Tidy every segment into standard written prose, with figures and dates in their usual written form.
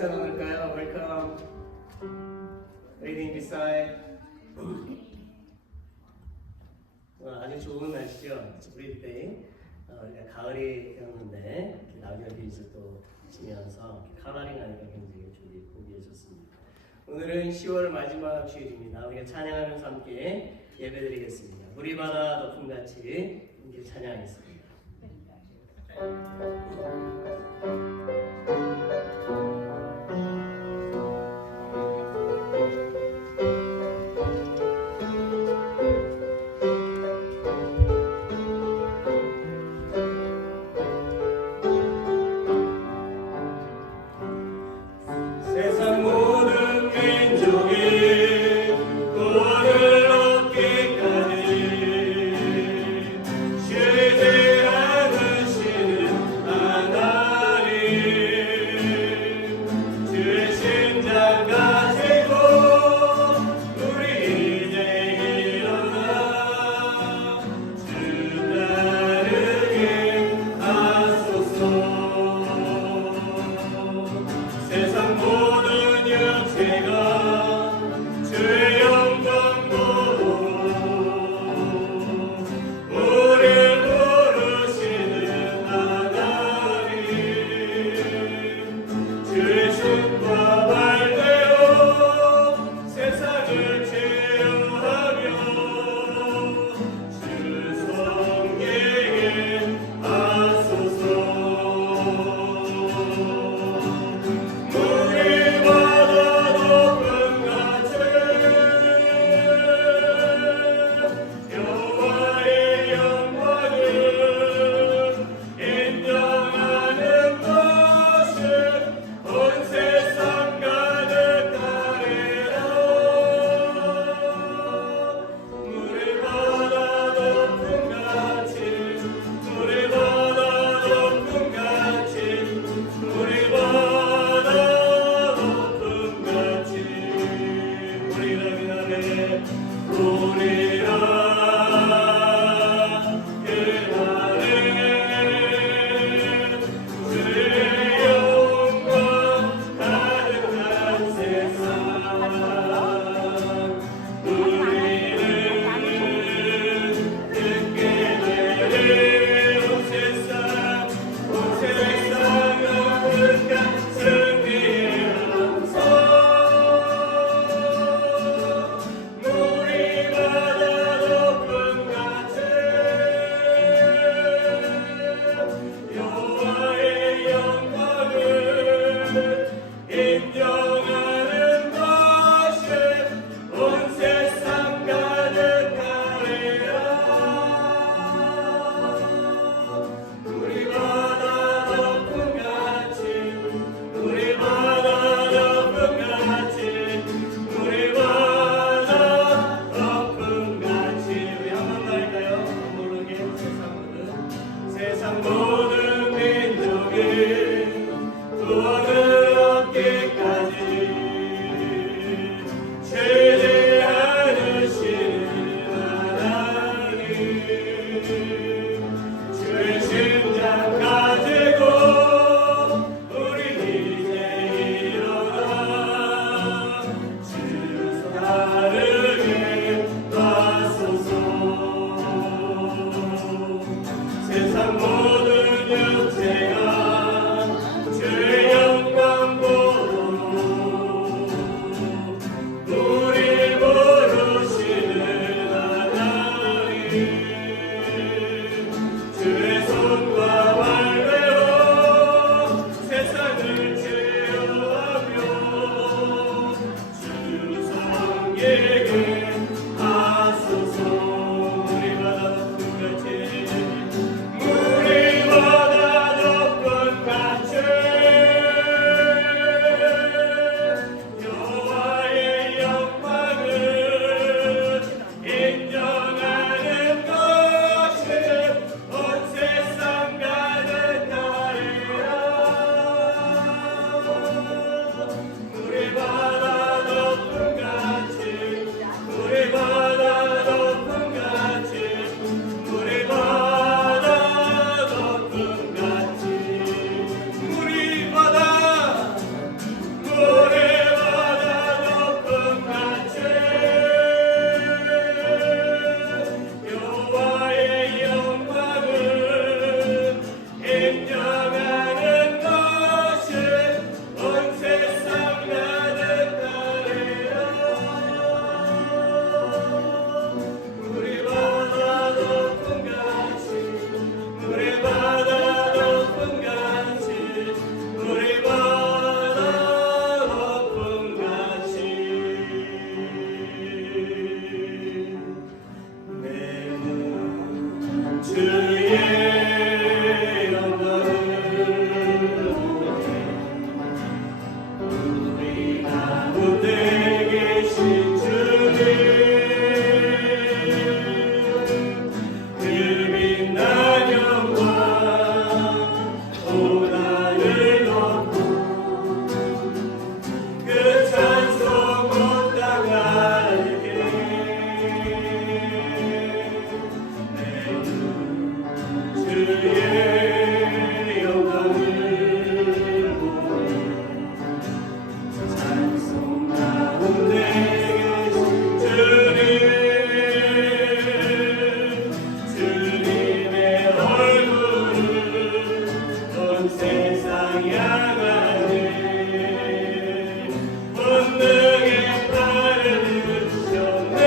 인사 나눌까요? Welcome. Reading beside. 아주 좋은 날씨죠. 브리데이. 가을이 되었는데 라디오 뷰즈 또 지면서 카라링 하니까 굉장히 좋이 보기 좋습니다. 오늘은 10월 마지막 주일입니다. 우리가 찬양하면서 함께 예배드리겠습니다. 우리바다 높음같이 함께 찬양하겠습니다. 세상 모든 민족이 구원을 얻기까지 쉬지 않으시는 하나님, 주의 심장 가지고 우리 이제 일어나 주 따르게 하소서. 세상 모든 육체가 주의 영광 보고 우릴 부르시는 하나님, 주의 손과 발대로 세상을 제어하며 주 성에게 하소서. 세상 모든 민족이 구원을 얻기까지 쉬지 않으시는 하나님, 주의 심장 가지고 우리 이제 일어나 주 따르게 하소서. 세상 모든 육체가 주의 영광 보고 우리 부르시는 하나님, 주의 손과 발대로 세상을 제어하며 주 성에게 하소서. 우리 바다 높음같이 우리 바다 높음같이 주의 영광을 보내 찬송 가운데 계신 주님의 얼굴을 온 세상 향하네 권능의 팔을 드셨네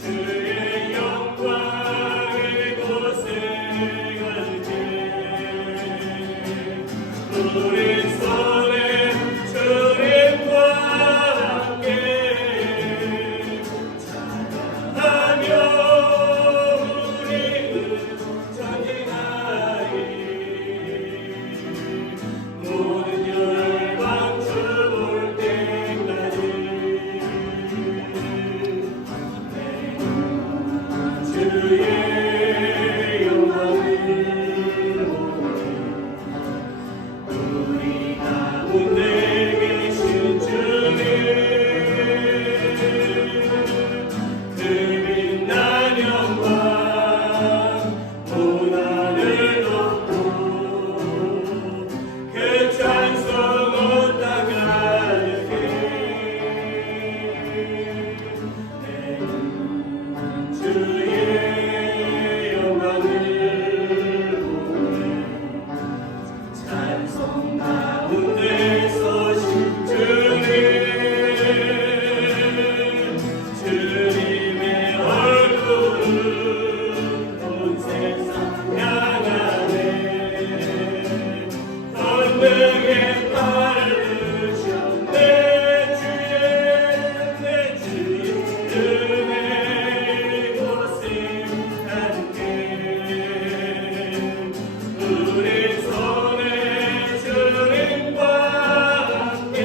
주의 영광 이곳에 갈게 우리 손에 주님과 함께 찬양하며 우리는 전진하리 모든 열방 주볼 때까지 주의 영광을 우리 가운데 계신 주님 그 빛난 영광 온 하늘 높고 그 찬송 온 땅 가득해 주의 영광을 보내 찬송 가운데 서신 주님의 얼굴을 온 세상 향하네 권능의 팔을 드셨네 내 주의 은혜 곳에 함께 우리 손에 주님과 함께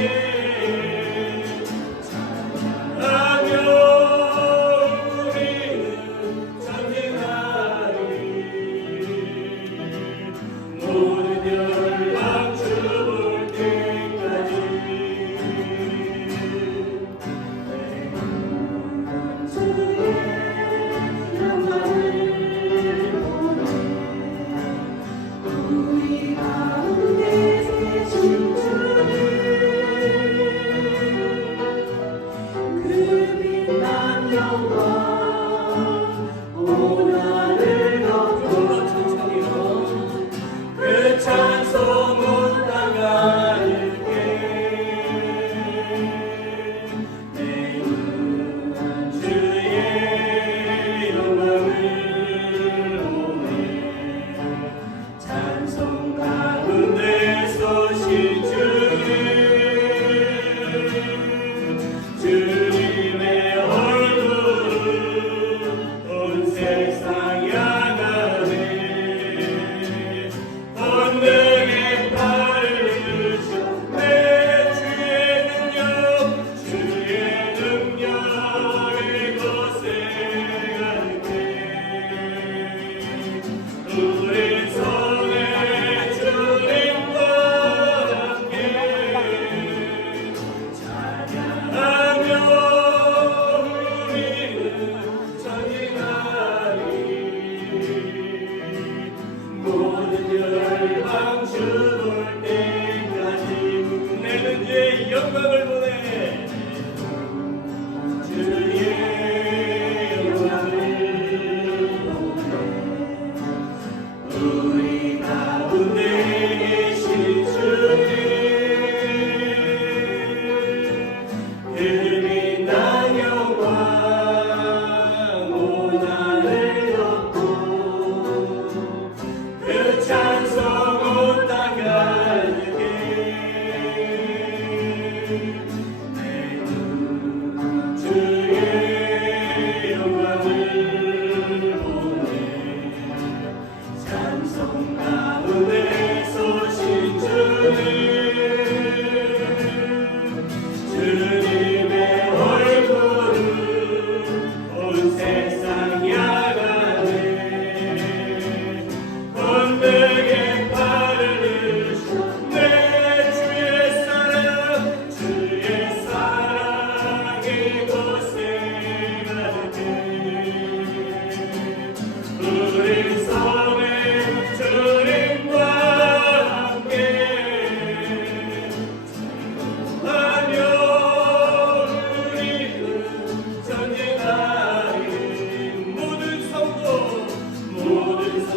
찬양하며 우리는 전진하리 모든 열방 주볼 때까지 주의 영광을 우리 가운데 계신 주님 그 빛난 영광 온 하늘 덮고 천천히요 그 찬송 온 땅 가득해 내는 주의 영광을 보내 찬송 가운데 서신 주님의 얼굴을 온 세상 향하네 권능의 팔을 드셨네 주의 능력 이곳에 갈게 우리 손에 주님과 함께 찬양하며 우리는 전진하리 모든 열방 주볼 때까지 내는 주의 영광을 보내 주의 영광을 보내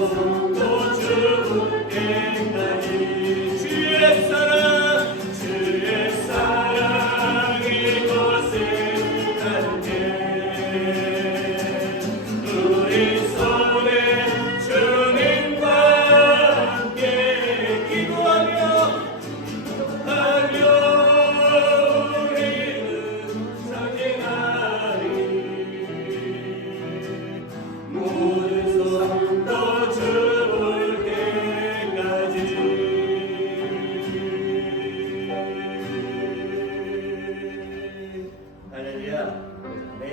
손도 죽을 때까지 주의 사랑 이곳에 함께 우리 손에 주님과 함께 기도하며 우리는 상징하리 모든 손도 죽을 때까지 할렐루야. 네,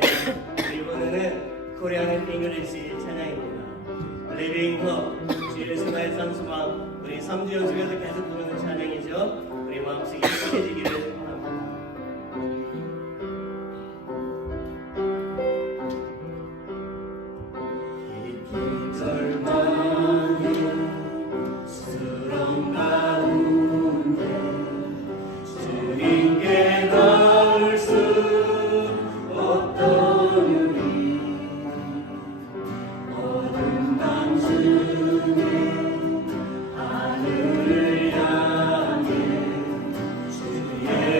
이번에는 코리안의 잉글리시 찬양입니다. Living Hope, 주 예수의 산소망. 우리 3주 연속에서 계속 부르는 찬양이죠. 우리 마음속에 익숙해지기를 바랍니다. 절망의 수렁 가운데 주님께 나올 수 없던 우리 어둠 밤 중에 하늘을 향해 주의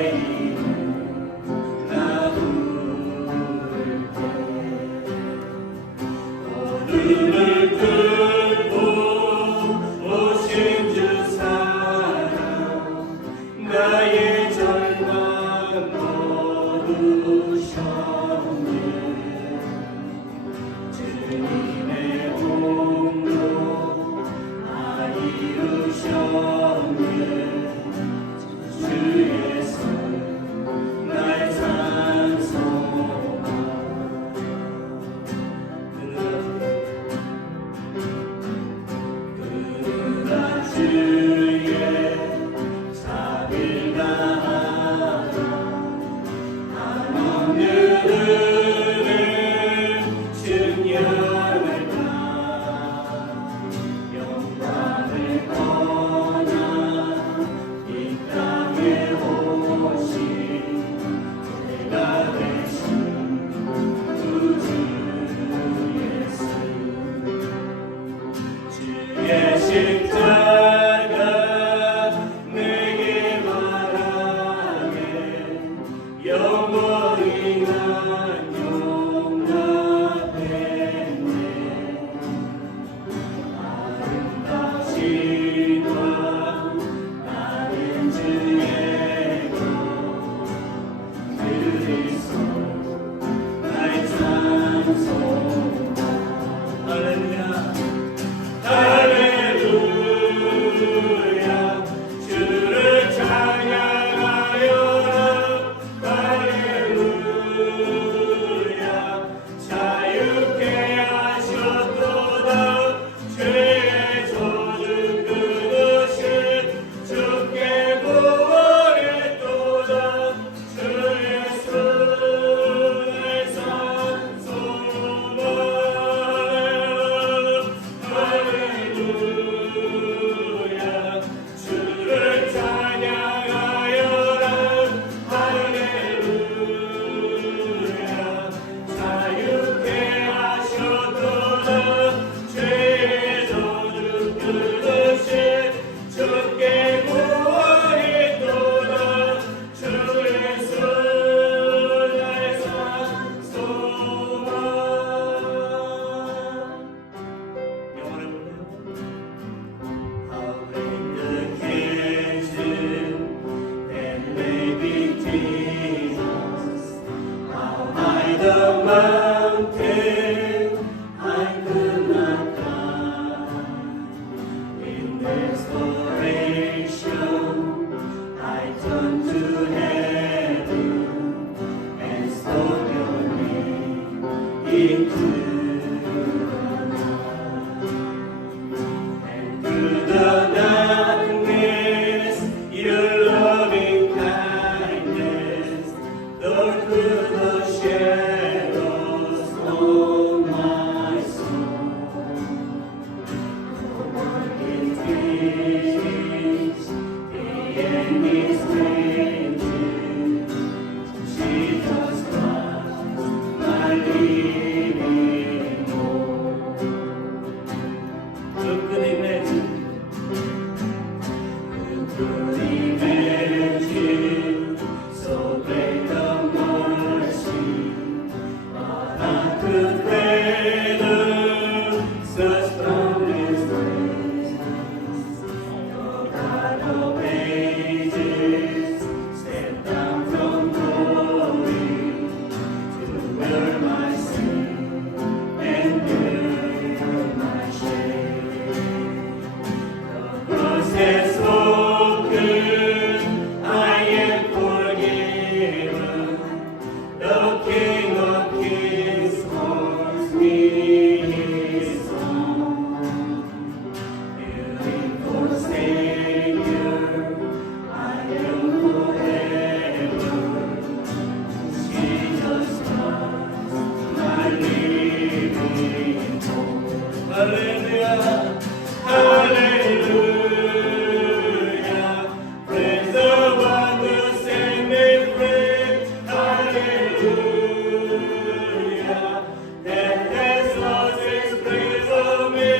Praise the one who set me free. Hallelujah. Death has lost its praise on me.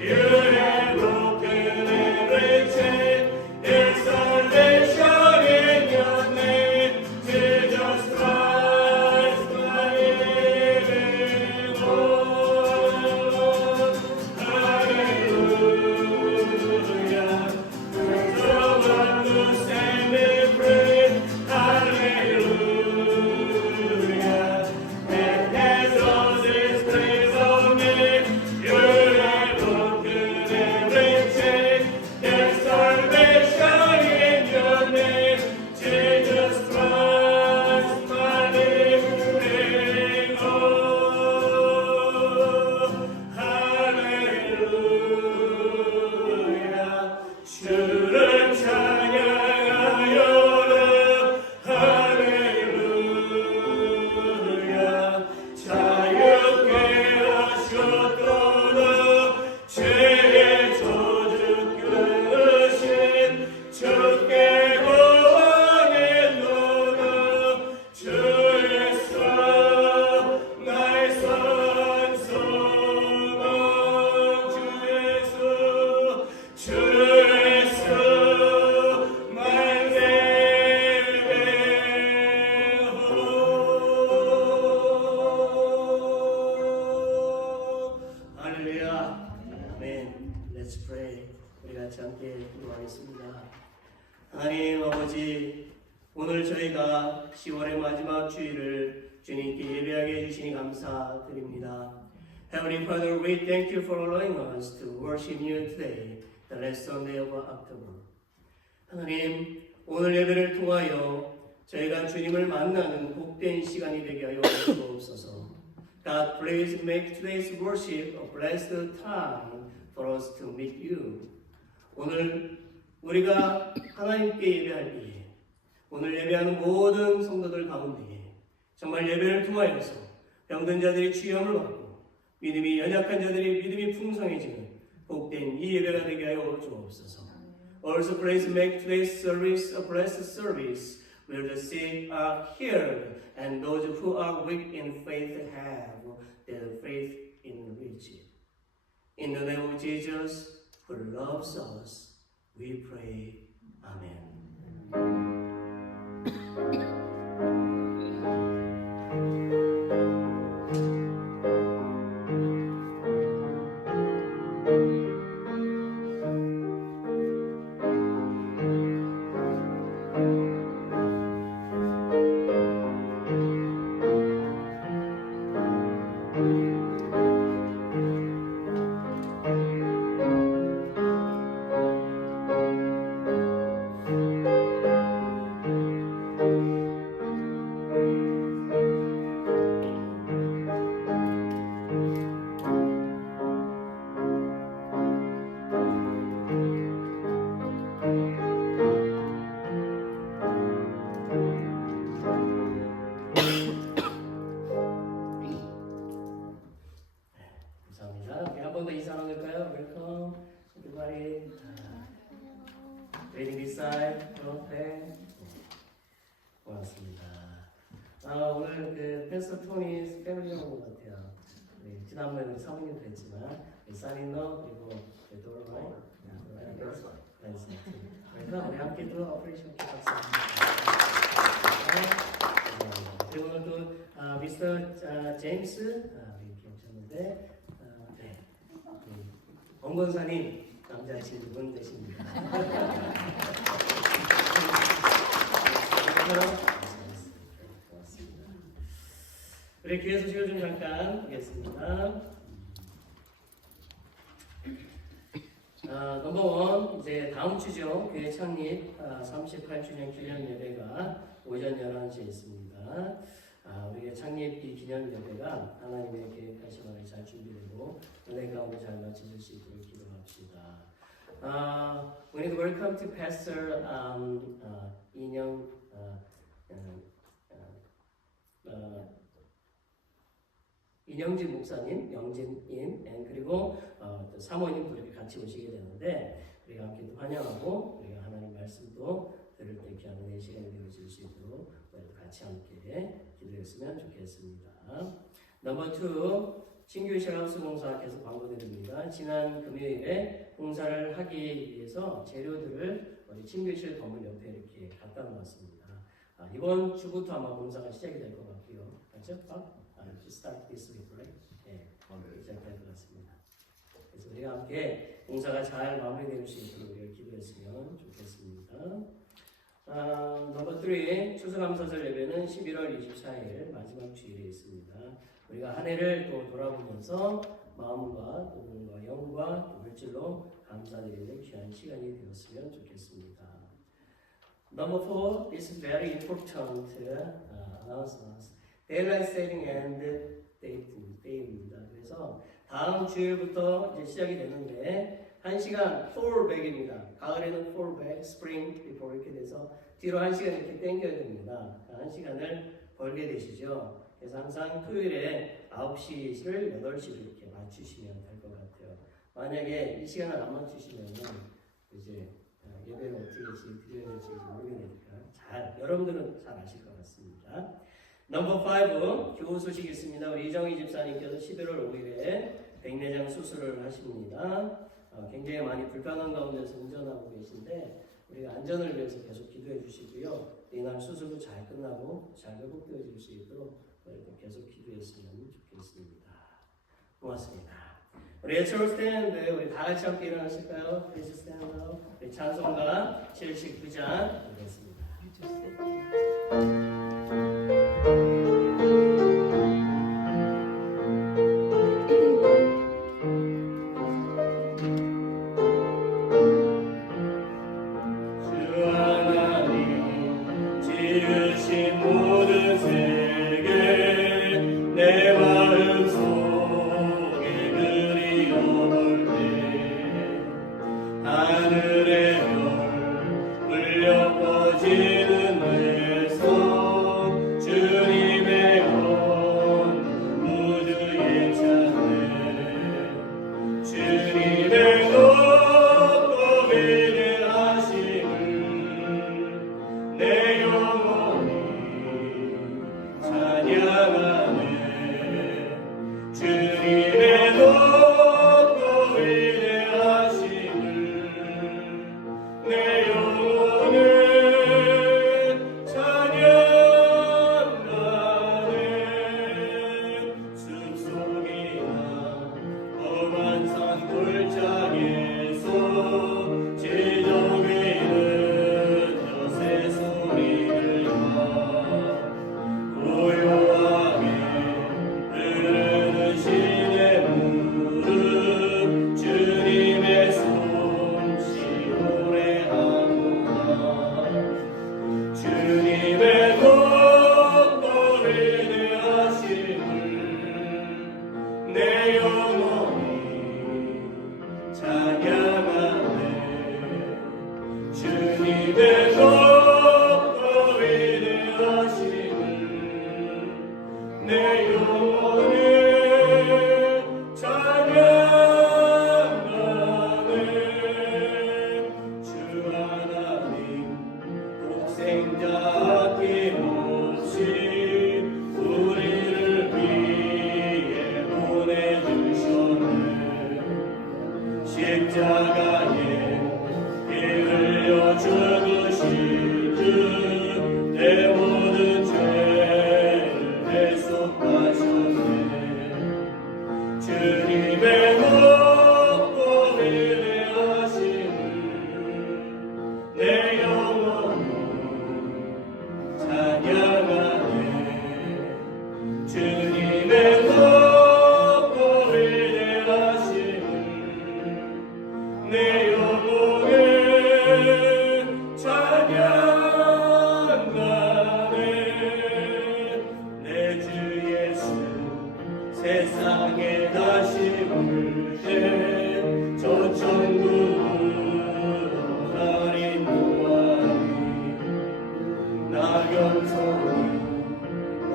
You have broken every chain. There's salvation in your name. Jesus Christ, my living Lord. Hallelujah. Praise the one who set me free. Hallelujah. Death has lost its praise on me. You have broken every chain. There's salvation in your name. Jesus Christ, my living Lord. Hallelujah. 주를 찬양하여라. 할렐루야. 자유케 하셨도다. 죄의 저주 끊으신 주께 구원했도다. 주의 사 나의 산소망 주 예수 주의 사 나의 할렐루야. 아멘. Let's pray. 우리 같이 함께 기도하겠습니다. 하나님 아버지, 오늘 저희가 10월의 마지막 주일을 주님께 예배하게 해주시니 감사드립니다. Heavenly Father, we thank you for allowing us to worship you today, the last Sunday of October. 하나님, 오늘 예배를 통하여 저희가 주님을 만나는 복된 시간이 되게 하여 주옵소서. God, please make today's worship a blessed time for us to meet you. 오늘 우리가 하나님께 예배할 때에, 오늘 예배하는 모든 성도들 가운데에 정말 예배를 통하여서 병든 자들이 치유함을 받고 믿음이 연약한 자들이 믿음이 풍성해지는 복된 이 예배가 되게 하여 주옵소서. Also, please make today's service a blessed service where the sick are healed and those who are weak in faith have their faith enriched. In the name of Jesus, who loves us, we pray. Amen. Waiting this side, 옆에 고맙습니다. 오늘 그 패스터 토니 패밀리 온 것 같아요. 네, 지난번에 사모님도 했지만 사리너 그리고 도로라인, 그래서 우리 함께 또 오퍼레이션 박수. 그리고 오늘 또 미스터 제임스 기억하셨는데 네, 원건사님 남자친구분 되십니다. 고맙습니다. 우리 귀에 소식을 좀 잠깐 보겠습니다. 넘버원 이제 다음 주죠. 교회 창립 38주년 기념 예배가 오전 11시에 있습니다. 우리의 창립 이 기념 예배가 하나님의 계획하신 바를 잘 준비되고 은혜 가운데 잘 마치실 수 있도록 기도합시다. We need to welcome to Pastor 인영 인영진 목사님, 영진님, 그리고 또 사모님도 이렇게 같이 오시게 되는데 우리가 함께 또 환영하고 우리가 하나님 말씀도 들을 때 귀한 은혜의 시간이 되어질 수 있도록 우리 같이 함께 기도했으면 좋겠습니다. 넘버 2, 신규 샤우스 공사 계속 광고드립니다. 지난 금요일에 공사를 하기 위해서 재료들을 우리 친교실 건물 옆에 이렇게 갖다 놓았습니다. 이번 주부터 아마 공사가 시작이 될 것 같고요. 맞죠? start this week, right? 네, 시작될 것 같습니다. 그래서 우리가 함께 공사가 잘 마무리될 수 있도록 우리가 기도했으면 좋겠습니다. 넘버 3, 추수감사절 예배는 11월 24일 마지막 주일에 있습니다. 우리가 한 해를 또 돌아보면서 마음과 또 몸과 영과 또 물질로 감사드리는 귀한 시간이 되었으면 좋겠습니다. Number 4, this is very important announcement. Daylight saving and date입니다. 그래서 다음 주일부터 이제 시작이 되는데 1시간 fallback입니다. 가을에는 fallback, spring before 이렇게 돼서 뒤로 1시간 이렇게 당겨야 됩니다. 1시간을 벌게 되시죠. 그래서 항상 토요일에 9시를 8시로 이렇게 맞추시면 될 것 같아요. 만약에 이 시간을 안 맞추시면 이제 예배를 어떻게 드려야 될지 모르겠으니까 여러분들은 잘 아실 것 같습니다. 넘버 5, 좋은 소식이 있습니다. 우리 이정희 집사님께서 11월 5일에 백내장 수술을 하십니다. 굉장히 많이 불편한 가운데서 운전하고 계신데 우리가 안전을 위해서 계속 기도해 주시고요. 이날 수술도 잘 끝나고 잘 회복되어질 수 있도록 계속 기도했으면 좋겠습니다. 고맙습니다. 우리 Let's stand, 우리 다 같이 함께 일어나실까요? Please stand up. 우리 찬송가 79장 보겠습니다.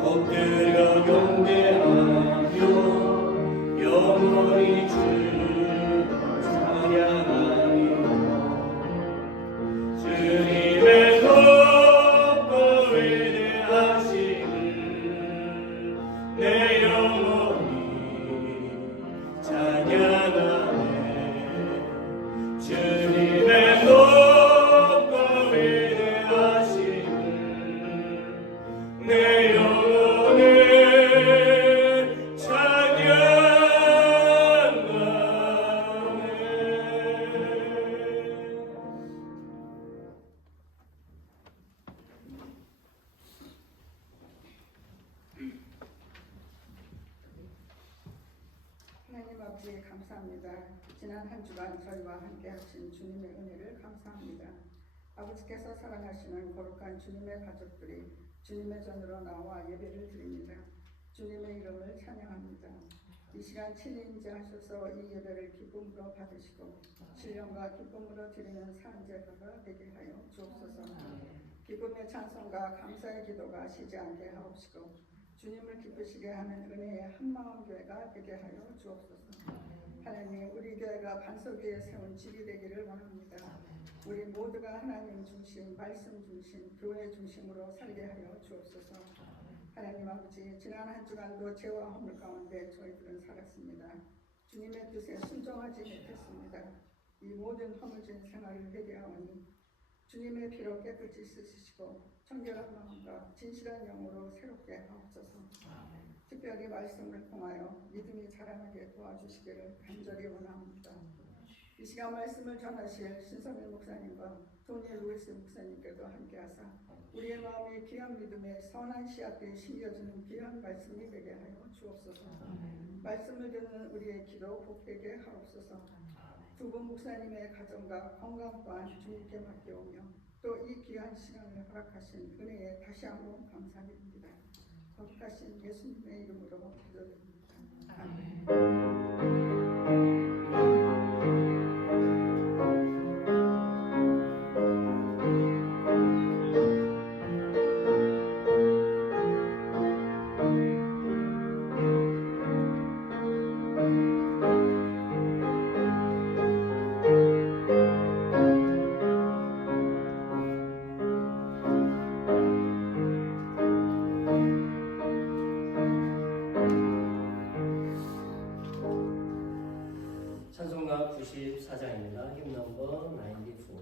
엎드려 경배하며 감사합니다. 지난 한 주간 저희와 함께 하신 주님의 은혜를 감사합니다. 아버지께서 사랑하시는 거룩한 주님의 가족들이 주님의 전으로 나와 예배를 드립니다. 주님의 이름을 찬양합니다. 이 시간 친히 인자하셔서 이 예배를 기쁨으로 받으시고 신령과 기쁨으로 드리는 산제사가 되게 하여 주옵소서. 기쁨의 찬송과 감사의 기도가 쉬지 않게 하옵시고 주님을 기쁘시게 하는 은혜의 한마음 교회가 되게 하여 주옵소서. 하나님, 우리 교회가 반석 위에 세운 집이 되기를 원합니다. 우리 모두가 하나님 중심, 말씀 중심, 교회 중심으로 살게 하여 주옵소서. 하나님 아버지, 지난 한 주간도 죄와 허물 가운데 저희들은 살았습니다. 주님의 뜻에 순종하지 못했습니다. 이 모든 허물진 생활을 회개하오니 주님의 피로 깨끗이 씻으시고 청결한 마음과 진실한 영으로 새롭게 하옵소서. 특별히 말씀을 통하여 믿음이 자라나게 도와주시기를 간절히 원합니다. 이 시간 말씀을 전하실 신성일 목사님과 토니 루이스 목사님께도 함께하사 우리의 마음에 귀한 믿음의 선한 씨앗들이 심겨지는 귀한 말씀이 되게 하여 주옵소서. 말씀을 듣는 우리의 기도 복되게 하옵소서. 두 분 목사님의 가정과 건강 또한 주님께 맡겨오며 또 이 귀한 시간을 허락하신 은혜에 다시 한번 감사드립니다. 거룩하신 예수님의 이름으로 기도드립니다. 아멘. 찬송가 94장입니다. 힘 넘버 94,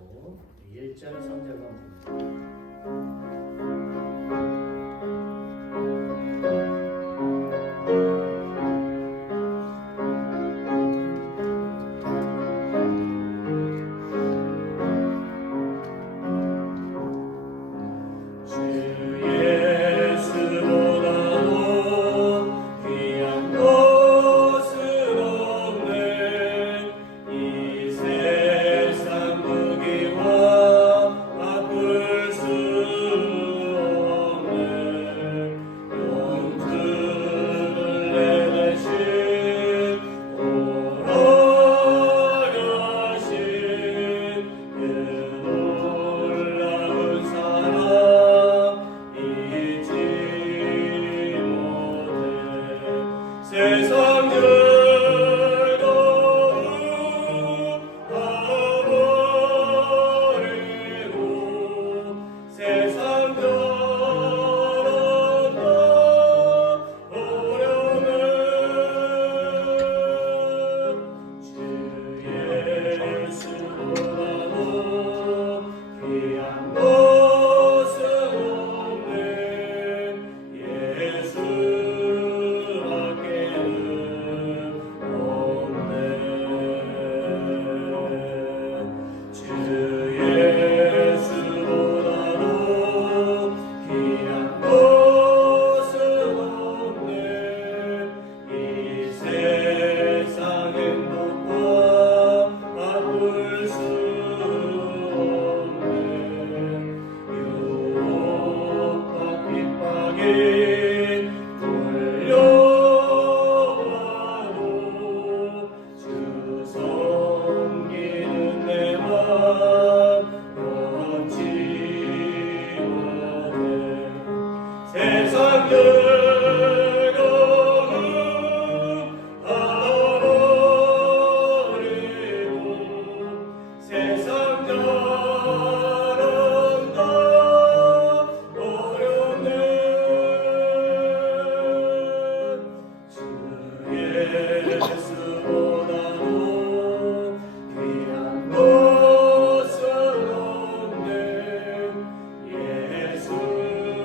1절, 3절만 봅니다.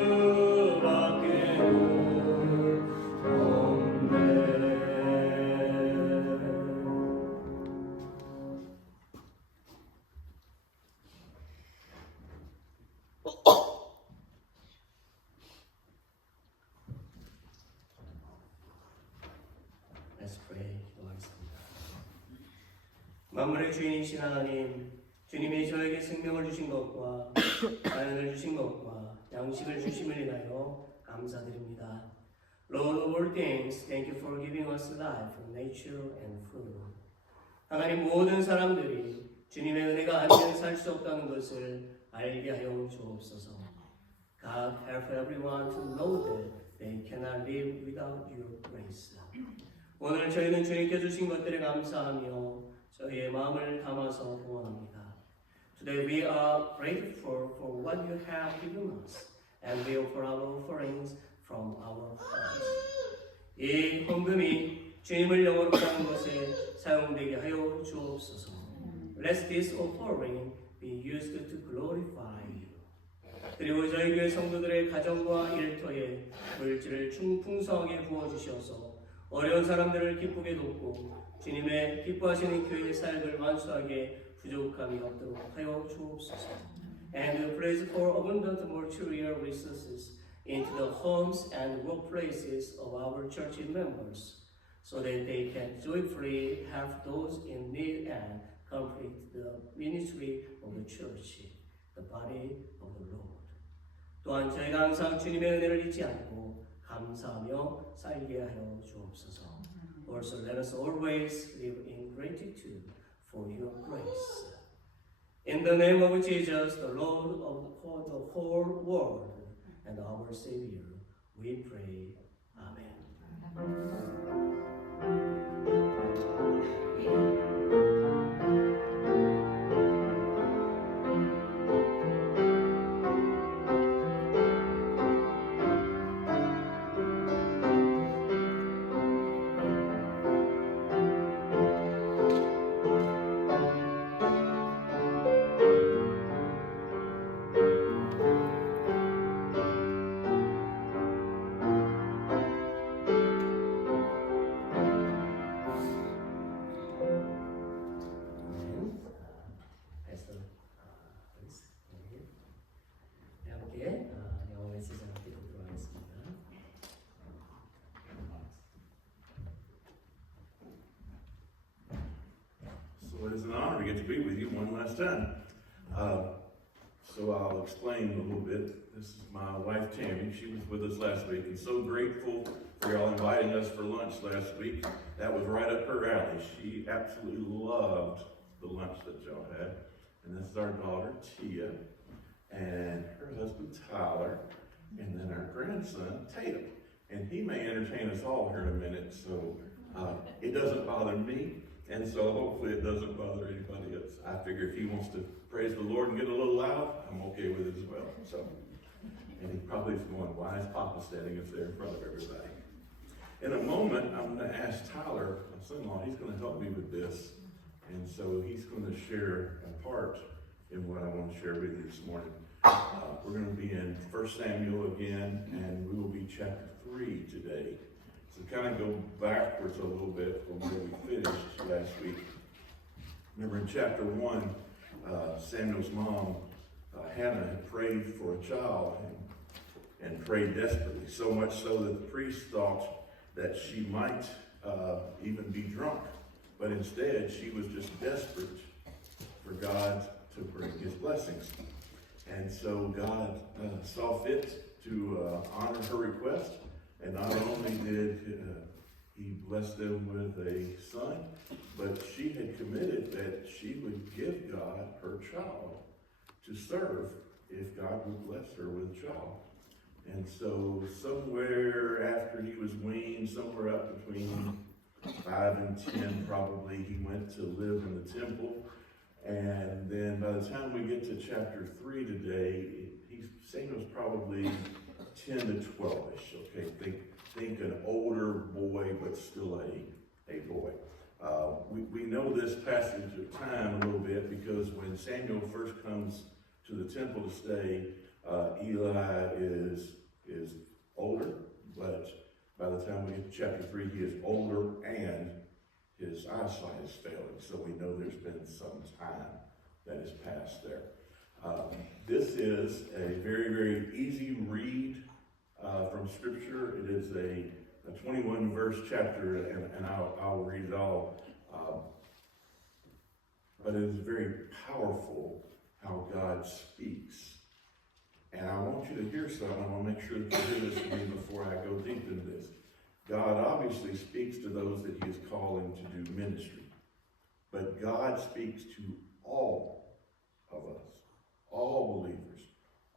예수밖에 만물의 주인이신 하나님, 주님이 저에게 생명을 주신 것과 자연을 주신 것과 양식을 주심을 인하여 감사드립니다. Lord of all things, thank you for giving us life, nature, and food. 하나님, 모든 사람들이 주님의 은혜가 아니면 살 수 없다는 것을 알게 하여 주옵소서. God, help everyone to know that they cannot live without your grace. 오늘 저희는 주님께 주신 것들에 감사하며 저희의 마음을 담아서 응원합니다. Today we are grateful for what you have given us and we offer our offerings from our hearts. 이 헌금이 주님을 영원히 하는 것에 사용되게 하여 주옵소서. Let this offering be used to glorify you. 그리고 저희 교회 성도들의 가정과 일터에 물질을 풍성하게 부어주셔서 어려운 사람들을 기쁘게 돕고 주님의 기뻐하시는 교회의 사역을 완수하게 부족함이 없도록 하여 주옵소서. And please pour abundant material resources into the homes and workplaces of our church members, so that they can joyfully help those in need and complete the ministry of the church, the body of the Lord. 또한 저희가 항상 주님의 은혜를 잊지 않고 감사하며 살게 하여 주옵소서. Also let us always live in gratitude for your grace. In the name of Jesus, the Lord of the whole world and our Savior, we pray. Amen. So it is an honor to get to be with you one last time. So I'll explain a little bit. This is my wife Tammy. She was with us last week, and so grateful for y'all inviting us for lunch last week. That was right up her alley. She absolutely loved the lunch that y'all had. And this is our daughter Tia, and her husband Tyler, and then our grandson Tatum. And he may entertain us all here in a minute, so it doesn't bother me. And so hopefully it doesn't bother anybody else. I figure if he wants to praise the Lord and get a little loud, I'm okay with it as well. So, and he probably is going, why is Papa standing up there in front of everybody? In a moment, I'm going to ask Tyler, my son-in-law, he's going to help me with this. And so he's going to share a part in what I want to share with you this morning. We're going to be in 1 Samuel again, and we will be chapter 3 today. So kind of go backwards a little bit from where we finished last week. Remember in chapter 1, Samuel's mom, Hannah, had prayed for a child and prayed desperately, so much so that the priest thought that she might even be drunk. But instead, she was just desperate for God to bring his blessings. And so God saw fit to honor her request. And not only did he bless them with a son, but she had committed that she would give God her child to serve if God would bless her with a child. And so somewhere after he was weaned, somewhere up between 5 and 10 probably, he went to live in the temple. And then by the time we get to chapter 3 today, Samuel's probably 10 to 12-ish, okay? Think an older boy, but still a boy. We know this passage of time a little bit because when Samuel first comes to the temple to stay, Eli is older, but by the time we get to chapter 3, he is older and his eyesight is failing. So we know there's been some time that has passed there. This is a very, very easy read from Scripture. It is a 21-verse chapter, and I'll read it all. but it is very powerful how God speaks. And I want you to hear something. I want to make sure that you hear this from me before I go deep into this. God obviously speaks to those that he is calling to do ministry. But God speaks to all of us, all believers,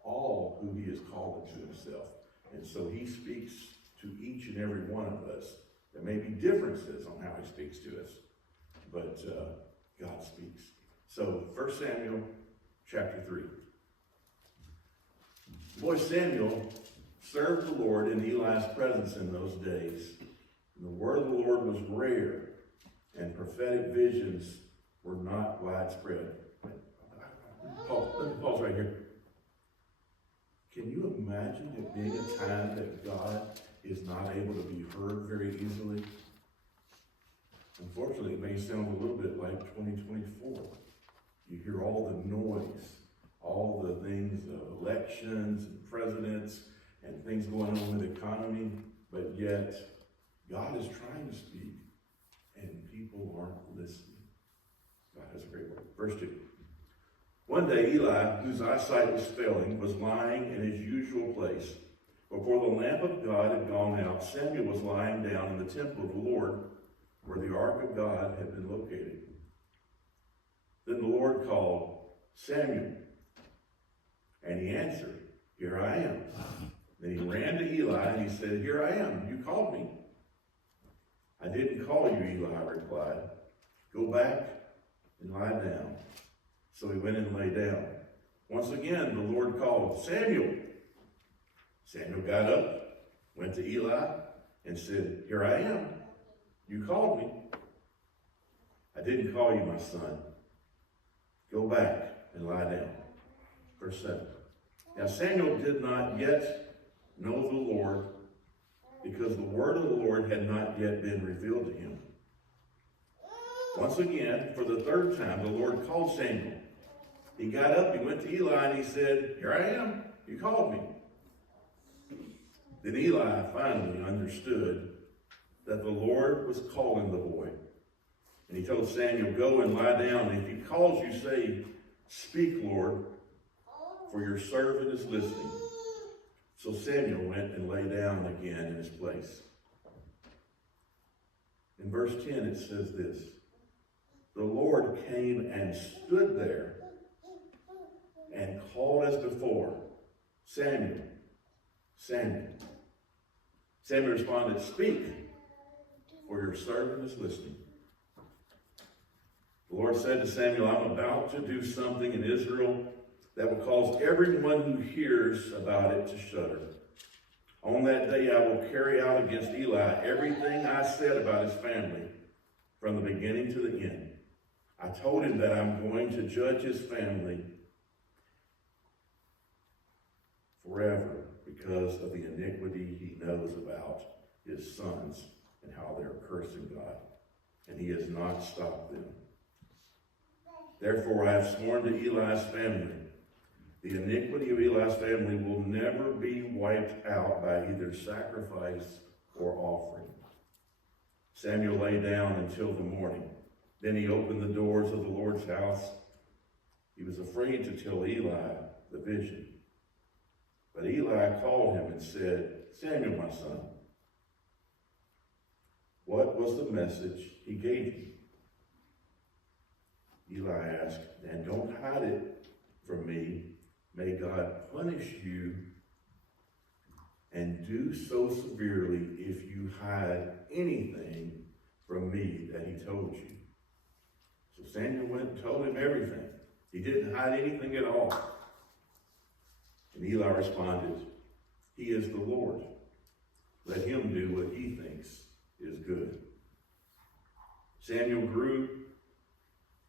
all who he has called into himself. And so he speaks to each and every one of us. There may be differences on how he speaks to us, but God speaks. So 1 Samuel chapter 3. Boy, Samuel served the Lord in Eli's presence in those days. And the word of the Lord was rare, and prophetic visions were not widespread. Let me pause right here. Can you imagine it being a time that God is not able to be heard very easily? Unfortunately, it may sound a little bit like 2024. You hear all the noise, all the things of elections and presidents and things going on with the economy, but yet God is trying to speak and people aren't listening. God has a great word. Verse 2. One day Eli, whose eyesight was failing, was lying in his usual place. Before the lamp of God had gone out, Samuel was lying down in the temple of the Lord, where the ark of God had been located. Then the Lord called, Samuel. And he answered, Here I am. Then he ran to Eli and he said, Here I am. You called me. I didn't call you, Eli replied. Go back and lie down. So he went and lay down. Once again, the Lord called, Samuel. Samuel got up, went to Eli, and said, Here I am. You called me. I didn't call you, my son. Go back and lie down. Verse 7. Now Samuel did not yet know the Lord, because the word of the Lord had not yet been revealed to him. Once again, for the third time, the Lord called Samuel. He got up, he went to Eli, and he said, Here I am. You called me. Then Eli finally understood that the Lord was calling the boy. And he told Samuel, Go and lie down. And if he calls you, say, Speak, Lord, for your servant is listening. So Samuel went and lay down again in his place. In verse 10 it says this, The Lord came and stood there and called as before, Samuel, Samuel. Samuel responded, Speak, for your servant is listening. The Lord said to Samuel, I'm about to do something in Israel that will cause everyone who hears about it to shudder. On that day I will carry out against Eli everything I said about his family from the beginning to the end. I told him that I'm going to judge his family forever because of the iniquity he knows about his sons and how they're cursing God. And he has not stopped them. Therefore I have sworn to Eli's family, the iniquity of Eli's family will never be wiped out by either sacrifice or offering. Samuel lay down until the morning. Then he opened the doors of the Lord's house. He was afraid to tell Eli the vision. But Eli called him and said, Samuel, my son, what was the message he gave you? Eli asked, and don't hide it from me. May God punish you and do so severely if you hide anything from me that he told you. So Samuel went and told him everything. He didn't hide anything at all. And Eli responded, He is the Lord. Let him do what he thinks is good. Samuel grew.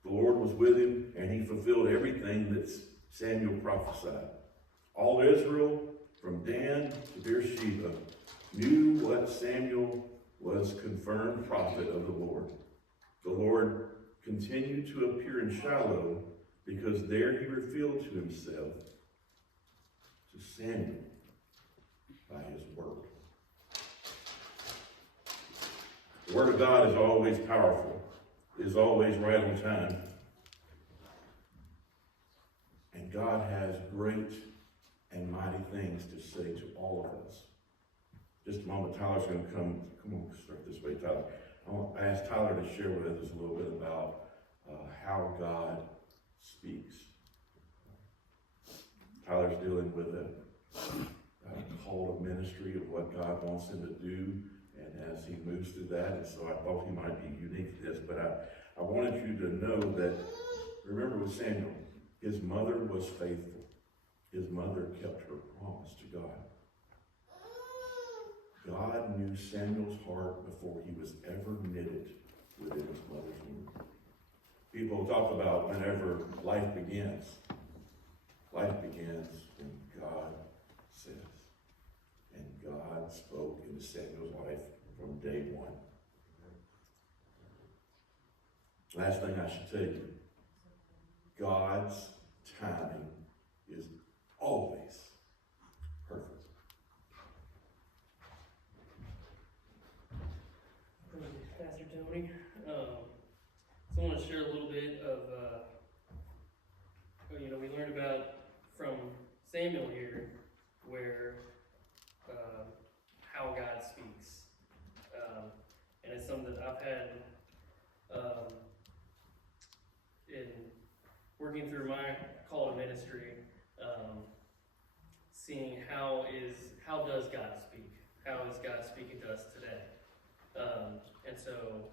The Lord was with him, and he fulfilled everything that Samuel prophesied. All Israel, from Dan to Beersheba, knew what Samuel was confirmed prophet of the Lord. The Lord continued to appear in Shiloh because there he revealed to himself to Samuel by his word. The word of God is always powerful, is always right on time. God has great and mighty things to say to all of us. Just a moment, Tyler's going to come on, start this way, Tyler. I asked Tyler to share with us a little bit about how God speaks. Tyler's dealing with a call to ministry of what God wants him to do, and as he moves through that, and so I thought he might be unique to this, but I wanted you to know that, remember with Samuel, his mother was faithful. His mother kept her promise to God. God knew Samuel's heart before he was ever knitted within his mother's womb. People talk about whenever life begins. Life begins when God says. And God spoke into Samuel's life from day one. Last thing I should tell you, God's timing is always perfect. Thank you, Pastor Tony. So I want to share a little bit of, we learned about from Samuel here, where how God speaks, and it's something that I've had in working through my call to ministry, seeing how does God speak? How is God speaking to us today? And so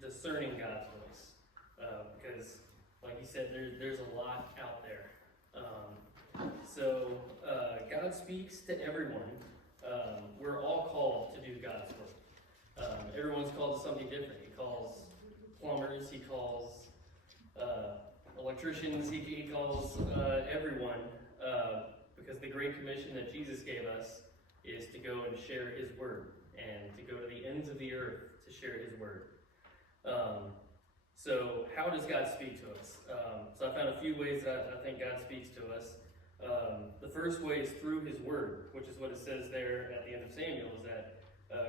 discerning God's voice, because like you said, there's a lot out there. God speaks to everyone. We're all called to do God's work. Everyone's called to something different. He calls plumbers, he calls electricians, he calls everyone, because the Great Commission that Jesus gave us is to go and share his word, and to go to the ends of the earth to share his word. So how does God speak to us? So I found a few ways that I think God speaks to us. The first way is through his word, which is what it says there at the end of Samuel, is that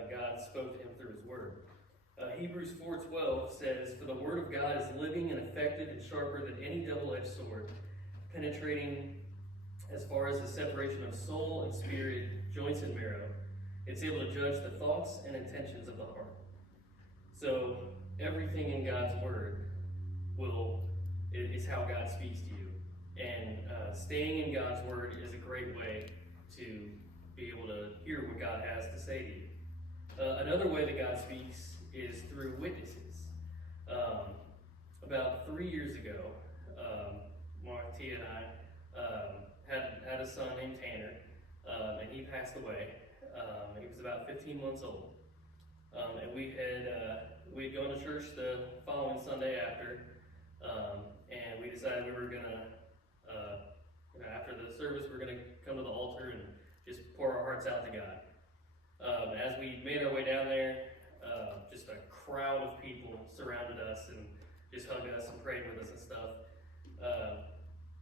God spoke to him through his word. Hebrews 4:12 says, "For the word of God is living and effective and sharper than any double-edged sword, penetrating as far as the separation of soul and spirit, joints and marrow. It's able to judge the thoughts and intentions of the heart." So everything in God's word is how God speaks to you. And staying in God's word is a great way to be able to hear what God has to say to you. Another way that God speaks is through witnesses. About 3 years ago, Mark, Tia, and I had a son named Tanner, and he passed away. He was about 15 months old. And we'd gone to church the following Sunday after, and we decided we were gonna, after the service, we were gonna come to the altar and just pour our hearts out to God. As we made our way down there, just a crowd of people surrounded us and just hugged us and prayed with us and stuff.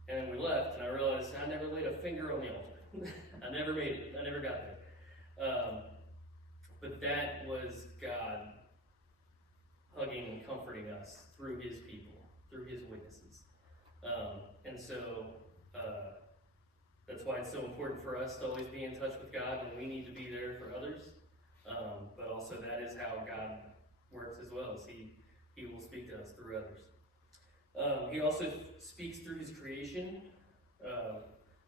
And then we left, and I realized I never laid a finger on the altar. I never made it. I never got there. But that was God hugging and comforting us through his people, through his witnesses. And so that's why it's so important for us to always be in touch with God, and we need to be there for others. But also that is how God works as well, as he will speak to us through others. He also speaks through his creation.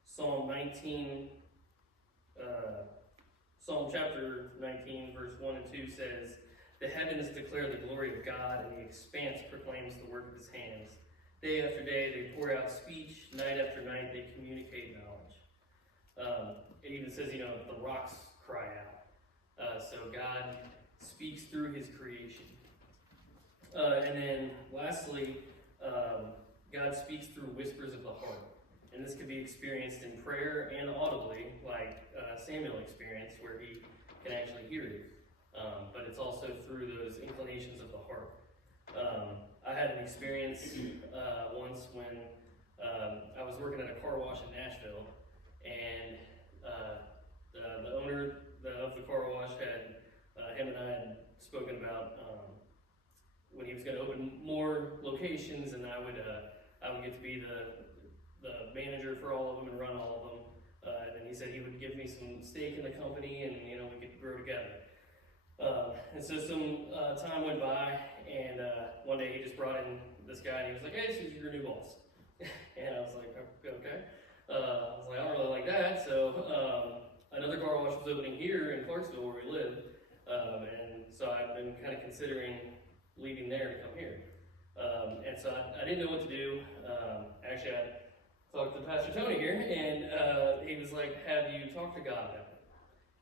Psalm chapter 19, verse 1 and 2 says, "The heavens declare the glory of God, and the expanse proclaims the work of his hands. Day after day they pour out speech, night after night they communicate knowledge." It even says, the rocks cry out. So God speaks through his creation. And then lastly, God speaks through whispers of the heart. And this can be experienced in prayer and audibly, like Samuel experienced, where he can actually hear it. But it's also through those inclinations of the heart. I had an experience once when I was working at a car wash in Nashville, and the owner of the car wash him and I had spoken about when he was going to open more locations, and I would get to be the manager for all of them and run all of them. And then he said he would give me some stake in the company, and we could grow together. And so some time went by, and one day he just brought in this guy, and he was like, "Hey, this is your new boss." And I was like, "Okay." I was like, "I don't really like that." So another car wash was opening here in Clarksville, where we live, and so I've been kind of considering leaving there to come here. And so I didn't know what to do. Actually, I talked to Pastor Tony here, and he was like, "Have you talked to God about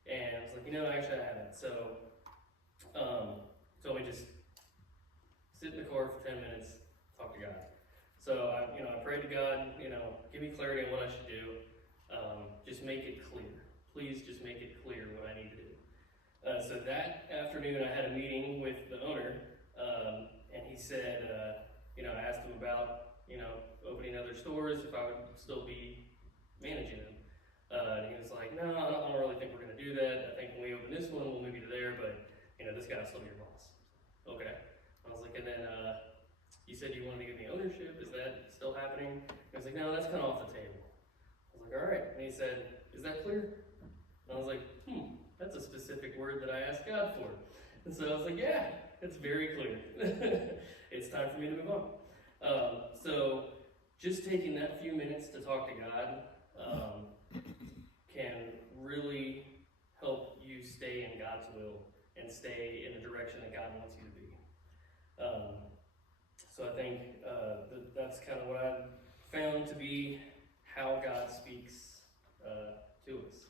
it?" And I was like, "Actually, I haven't." So we just sit in the car for 10 minutes, talk to God. So I prayed to God, give me clarity on what I should do. Just make it clear. Please just make it clear what I need to do. So that afternoon, I had a meeting with the owner, and he said, I asked him about, opening other stores, if I would still be managing them. And he was like, "No, I don't really think we're going to do that. I think when we open this one, we'll move you to there, but, this guy's still your boss." Okay. I was like, and then you said you wanted to give me ownership. Is that still happening? He was like, "No, that's kind of off the table." I was like, "All right." And he said, "Is that clear?" And I was like, that's a specific word that I asked God for. And so I was like, "Yeah, it's very clear." It's time for me to move on. So just taking that few minutes to talk to God can really help you stay in God's will and stay in the direction that God wants you to be. So I think that's kind of what I've found to be how God speaks to us.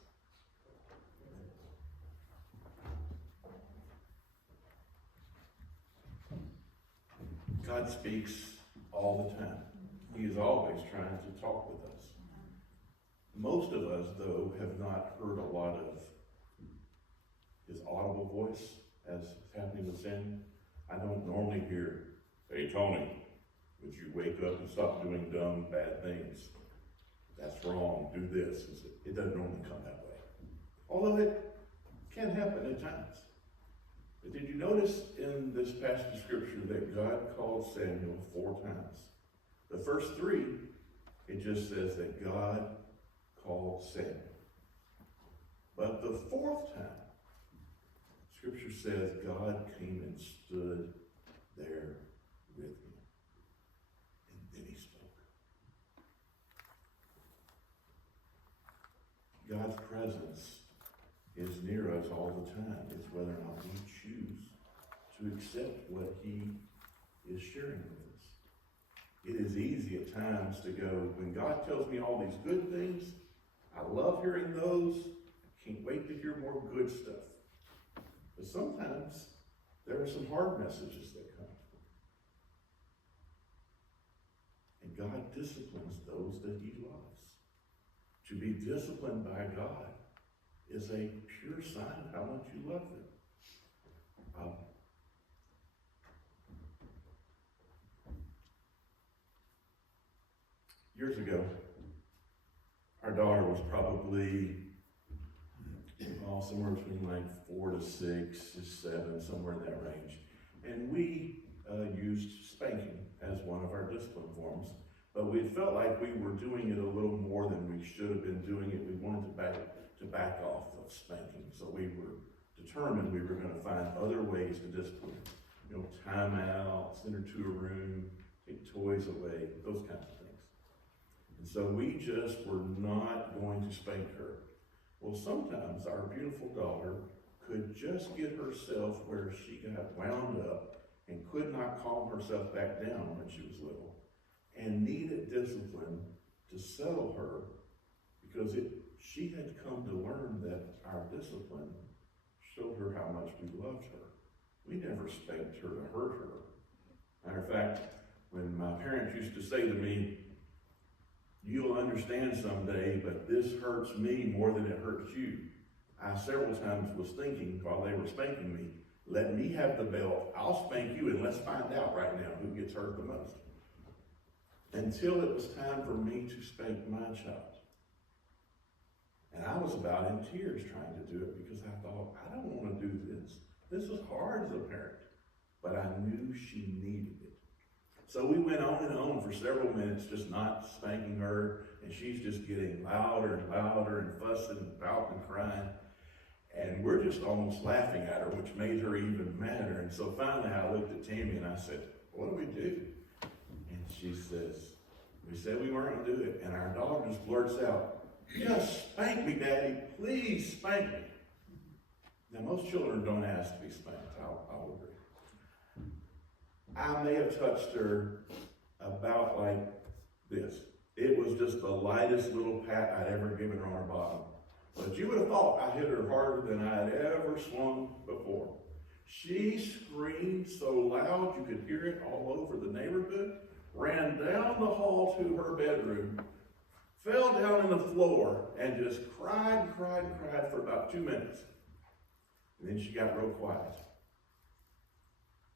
God speaks all the time. He is always trying to talk with us. Most of us, though, have not heard a lot of his audible voice, as is happening with Sam. I don't normally hear, "Hey, Tony, would you wake up and stop doing dumb, bad things? That's wrong, do this." It doesn't normally come that way. Although it can happen at times. But did you notice in this passage of scripture that God called Samuel 4 times? The first 3, it just says that God called Samuel. But the 4th time, scripture says God came and stood there with me. And then he spoke. God's presence is near us all the time. It's whether or not we choose to accept what he is sharing with us. It is easy at times to go, when God tells me all these good things, I love hearing those. I can't wait to hear more good stuff. But sometimes there are some hard messages that come. And God disciplines those that he loves. To be disciplined by God is a pure sign of how much you love them. Years ago, our daughter was probably somewhere between like 4 to 6 to 7, somewhere in that range. And we used spanking as one of our discipline forms, but we felt like we were doing it a little more than we should have been doing it. We wanted to back off of spanking, so we were determined we were going to find other ways to discipline. Time out, send her to a room, take toys away, those kinds of things. And so we just were not going to spank her. Well, sometimes our beautiful daughter could just get herself where she got wound up and could not calm herself back down when she was little, and needed discipline to settle her, because she had come to learn that our discipline showed her how much we loved her. We never spanked her to hurt her. Matter of fact, when my parents used to say to me, "You'll understand someday, but this hurts me more than it hurts you," I several times was thinking while they were spanking me, let me have the belt, I'll spank you, and let's find out right now who gets hurt the most. Until it was time for me to spank my child. And I was about in tears trying to do it, because I thought, I don't want to do this. This is hard as a parent. But I knew she needed it. So we went on for several minutes, just not spanking her, and she's just getting louder and louder and fussing and pouting and crying. And we're just almost laughing at her, which made her even madder. And so finally I looked at Tammy and I said, what do we do? And she says, we said we weren't going to do it. And our daughter just blurts out, just spank me, Daddy. Please spank me. Now, most children don't ask to be spanked. I'll agree. I may have touched her about like this. It was just the lightest little pat I'd ever given her on her bottom. But you would have thought I hit her harder than I had ever swung before. She screamed so loud you could hear it all over the neighborhood, ran down the hall to her bedroom, fell down on the floor, and just cried for about 2 minutes. And then she got real quiet.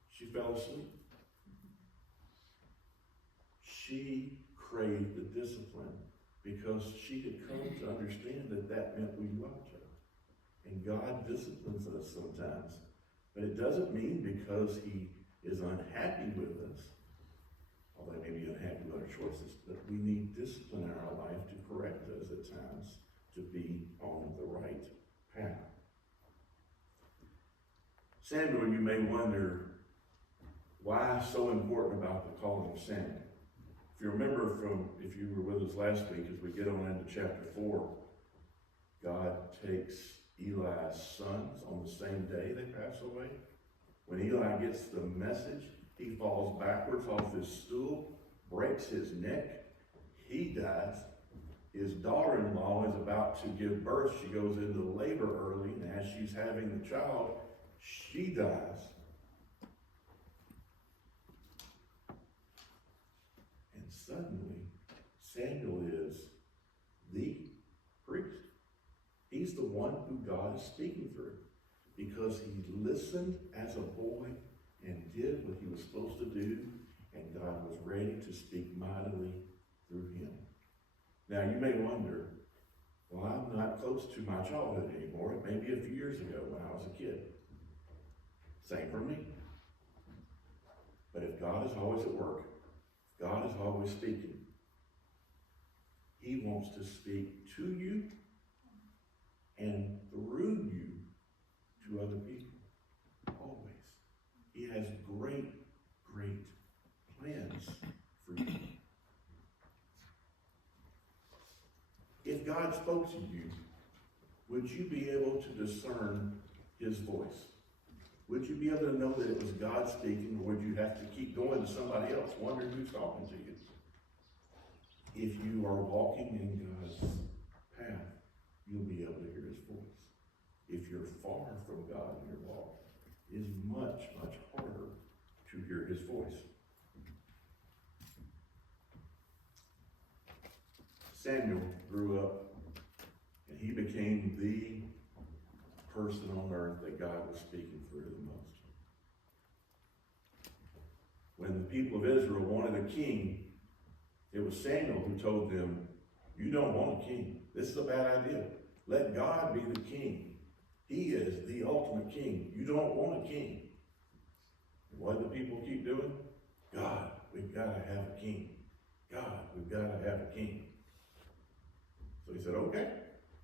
She fell asleep. She craved the discipline because she had come to understand that that meant we loved her. And God disciplines us sometimes. But it doesn't mean because he is unhappy with us, although he may be unhappy with our choices, but we need discipline in our life to correct us at times to be on the right path. Samuel, you may wonder why so important about the calling of Samuel. If you remember if you were with us last week, as we get on into chapter 4, God takes Eli's sons on the same day they pass away. When Eli gets the message, he falls backwards off his stool, breaks his neck, he dies. His daughter-in-law is about to give birth. She goes into labor early, and as she's having the child, she dies. And suddenly, Samuel is the priest. He's the one who God is speaking through because he listened as a boy and did what he was supposed to do, and God was ready to speak mightily through him. Now, you may wonder, well, I'm not close to my childhood anymore. It may be a few years ago when I was a kid. Same for me. But if God is always at work, if God is always speaking, he wants to speak to you and through you to other people. Always. He has great plans for you. If God spoke to you, would you be able to discern his voice? Would you be able to know that it was God speaking, or would you have to keep going to somebody else, wondering who's talking to you? If you are walking in God's path, you'll be able to hear his voice. If you're far from God in your walk, it is much harder to hear his voice. Samuel grew up, and he became the person on earth that God was speaking through the most. When the people of Israel wanted a king, it was Samuel who told them, you don't want a king. This is a bad idea. Let God be the king. He is the ultimate king. You don't want a king. And what do the people keep doing? God, we've got to have a king. God, we've got to have a king. So he said, okay.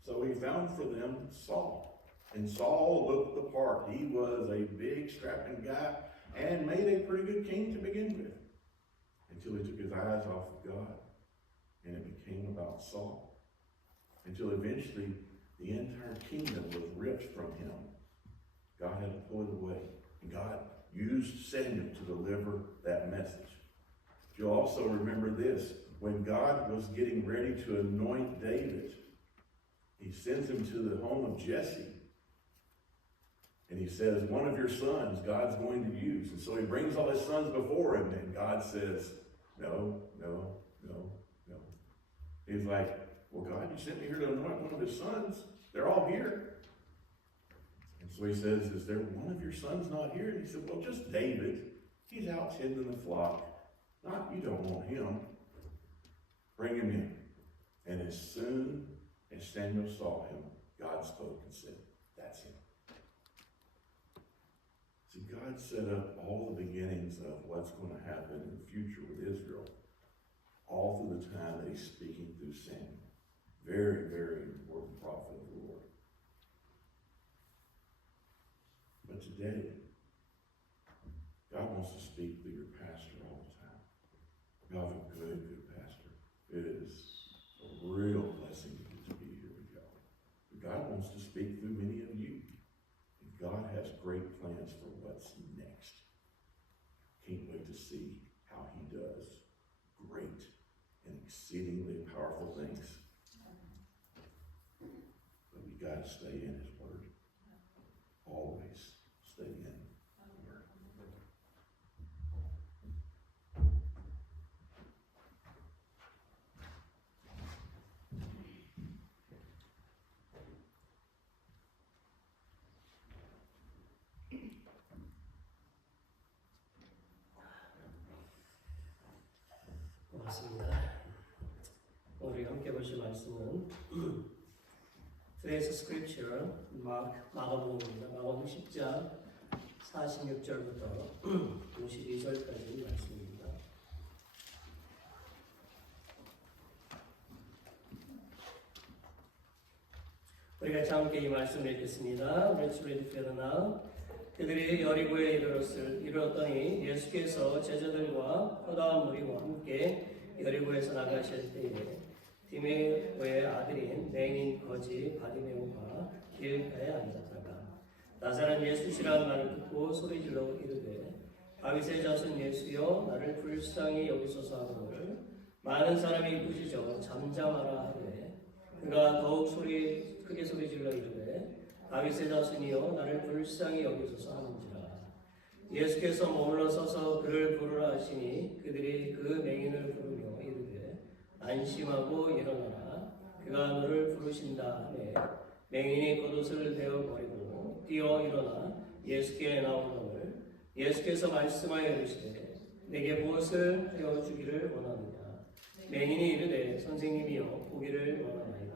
So he found for them Saul. And Saul looked the part. He was a big, strapping guy and made a pretty good king to begin with. Until he took his eyes off of God. And it became about Saul. Until eventually the entire kingdom was ripped from him. God had to pull it away. And God used Samuel to deliver that message. You'll also remember this. When God was getting ready to anoint David, he sends him to the home of Jesse. And he says, one of your sons God's going to use. And so he brings all his sons before him, and God says, no. He's like, well, God, you sent me here to anoint one of his sons. They're all here. And so he says, is there one of your sons not here? And he said, well, just David. He's out tending the flock. You don't want him. Bring him in. And as soon as Samuel saw him, God spoke and said, that's him. See, God set up all the beginnings of what's going to happen in the future with Israel, all through the time that he's speaking through Samuel. Very, very important prophet of the Lord. But today, God wants to speak through your pastor all the time. You have a good, good pastor. It is a real blessing to be here with y'all. But God wants to speak through many of you. And God has great plans for what's next. Can't wait to see how he does great and exceedingly powerful things. But we got to stay in his word. Always stay in the word. 고맙습니다. 오늘 함께 보실 말씀은 Today's Scripture, 마가복음입니다. 마가복음 10장 46절부터 52절까지 말씀입니다. 우리 같이 함께 이 말씀을 읽겠습니다. Let's read together now. 그들이 여리고에 이르렀더니 예수께서 제자들과 허다한 무리와 함께 여리고에서 나가실 때에 디메오의 아들인 맹인 거지 바디메오가 길가에 앉았다가 나사렛 예수시라는 말을 듣고 소리질러 이르되 다윗의 자손 예수여 나를 불쌍히 여기소서 하거늘 많은 사람이 꾸짖어 잠잠하라 하되 그가 더욱 크게 소리질러 이르되 다윗의 자손이여 나를 불쌍히 여기소서 하는지라. 예수께서 머물러 서서 그를 부르라 하시니 그들이 그 맹인을 부르며 이르되 안심하고 일어나라 그가 너를 부르신다 하매 맹인이 겉옷을 베어버리고 뛰어 일어나 예수께 나오거늘 예수께서 말씀하여 이르시되 내게 무엇을 하여 주기를 원하느냐. 맹인이 이르되 선생님이여 보기를 원하나이다.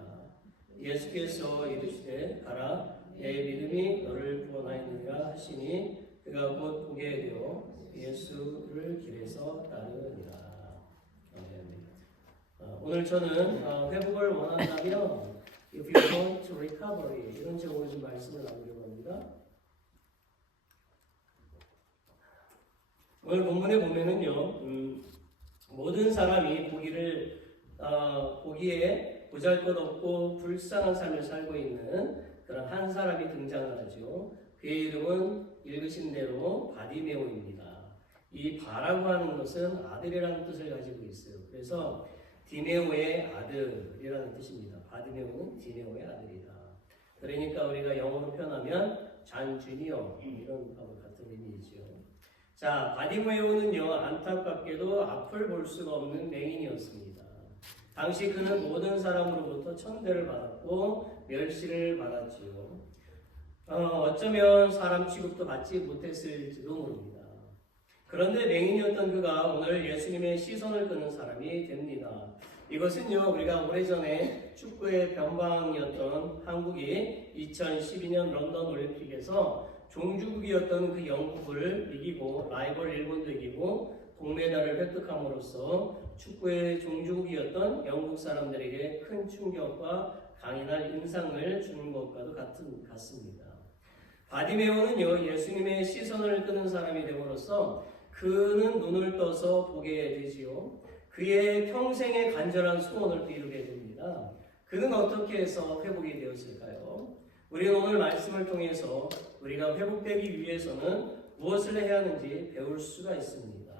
예수께서 이르시되 가라 내 믿음이 너를 구원하였느니라 하시니 그가 곧 보게 되어 예수를 길에서 따르니라. 아멘. 오늘 저는 회복을 원한다면 If you want to recovery 이런 제목으로 좀 말씀을 나누려고 합니다. 오늘 본문에 보면은요 모든 사람이 보기에 보잘것없고 불쌍한 삶을 살고 있는 그런 한 사람이 등장을 하죠. 그의 이름은 읽으신 대로 바디메오입니다. 이 바라고 하는 것은 아들이라는 뜻을 가지고 있어요. 그래서 디메오의 아들이라는 뜻입니다. 바디메오는 디메오의 아들이다. 그러니까 우리가 영어로 표현하면 잔 주니어 이런 거와 같은 의미이죠. 자, 바디메오는요 안타깝게도 앞을 볼 수가 없는 맹인이었습니다. 당시 그는 모든 사람으로부터 천대를 받았고 멸시를 받았지요. 어쩌면 사람 취급도 받지 못했을지도 모릅니다. 그런데 맹인이었던 그가 오늘 예수님의 시선을 끄는 사람이 됩니다. 이것은요 우리가 오래전에 축구의 변방이었던 한국이 2012년 런던 올림픽에서 종주국이었던 그 영국을 이기고 라이벌 일본도 이기고 동메달을 획득함으로써 축구의 종주국이었던 영국 사람들에게 큰 충격과 강인한 인상을 주는 것과도 같습니다. 바디메오는요 예수님의 시선을 끄는 사람이 됨으로써 그는 눈을 떠서 보게 되지요. 그의 평생의 간절한 소원을 이루게 됩니다. 그는 어떻게 해서 회복이 되었을까요? 우리는 오늘 말씀을 통해서 우리가 회복되기 위해서는 무엇을 해야 하는지 배울 수가 있습니다.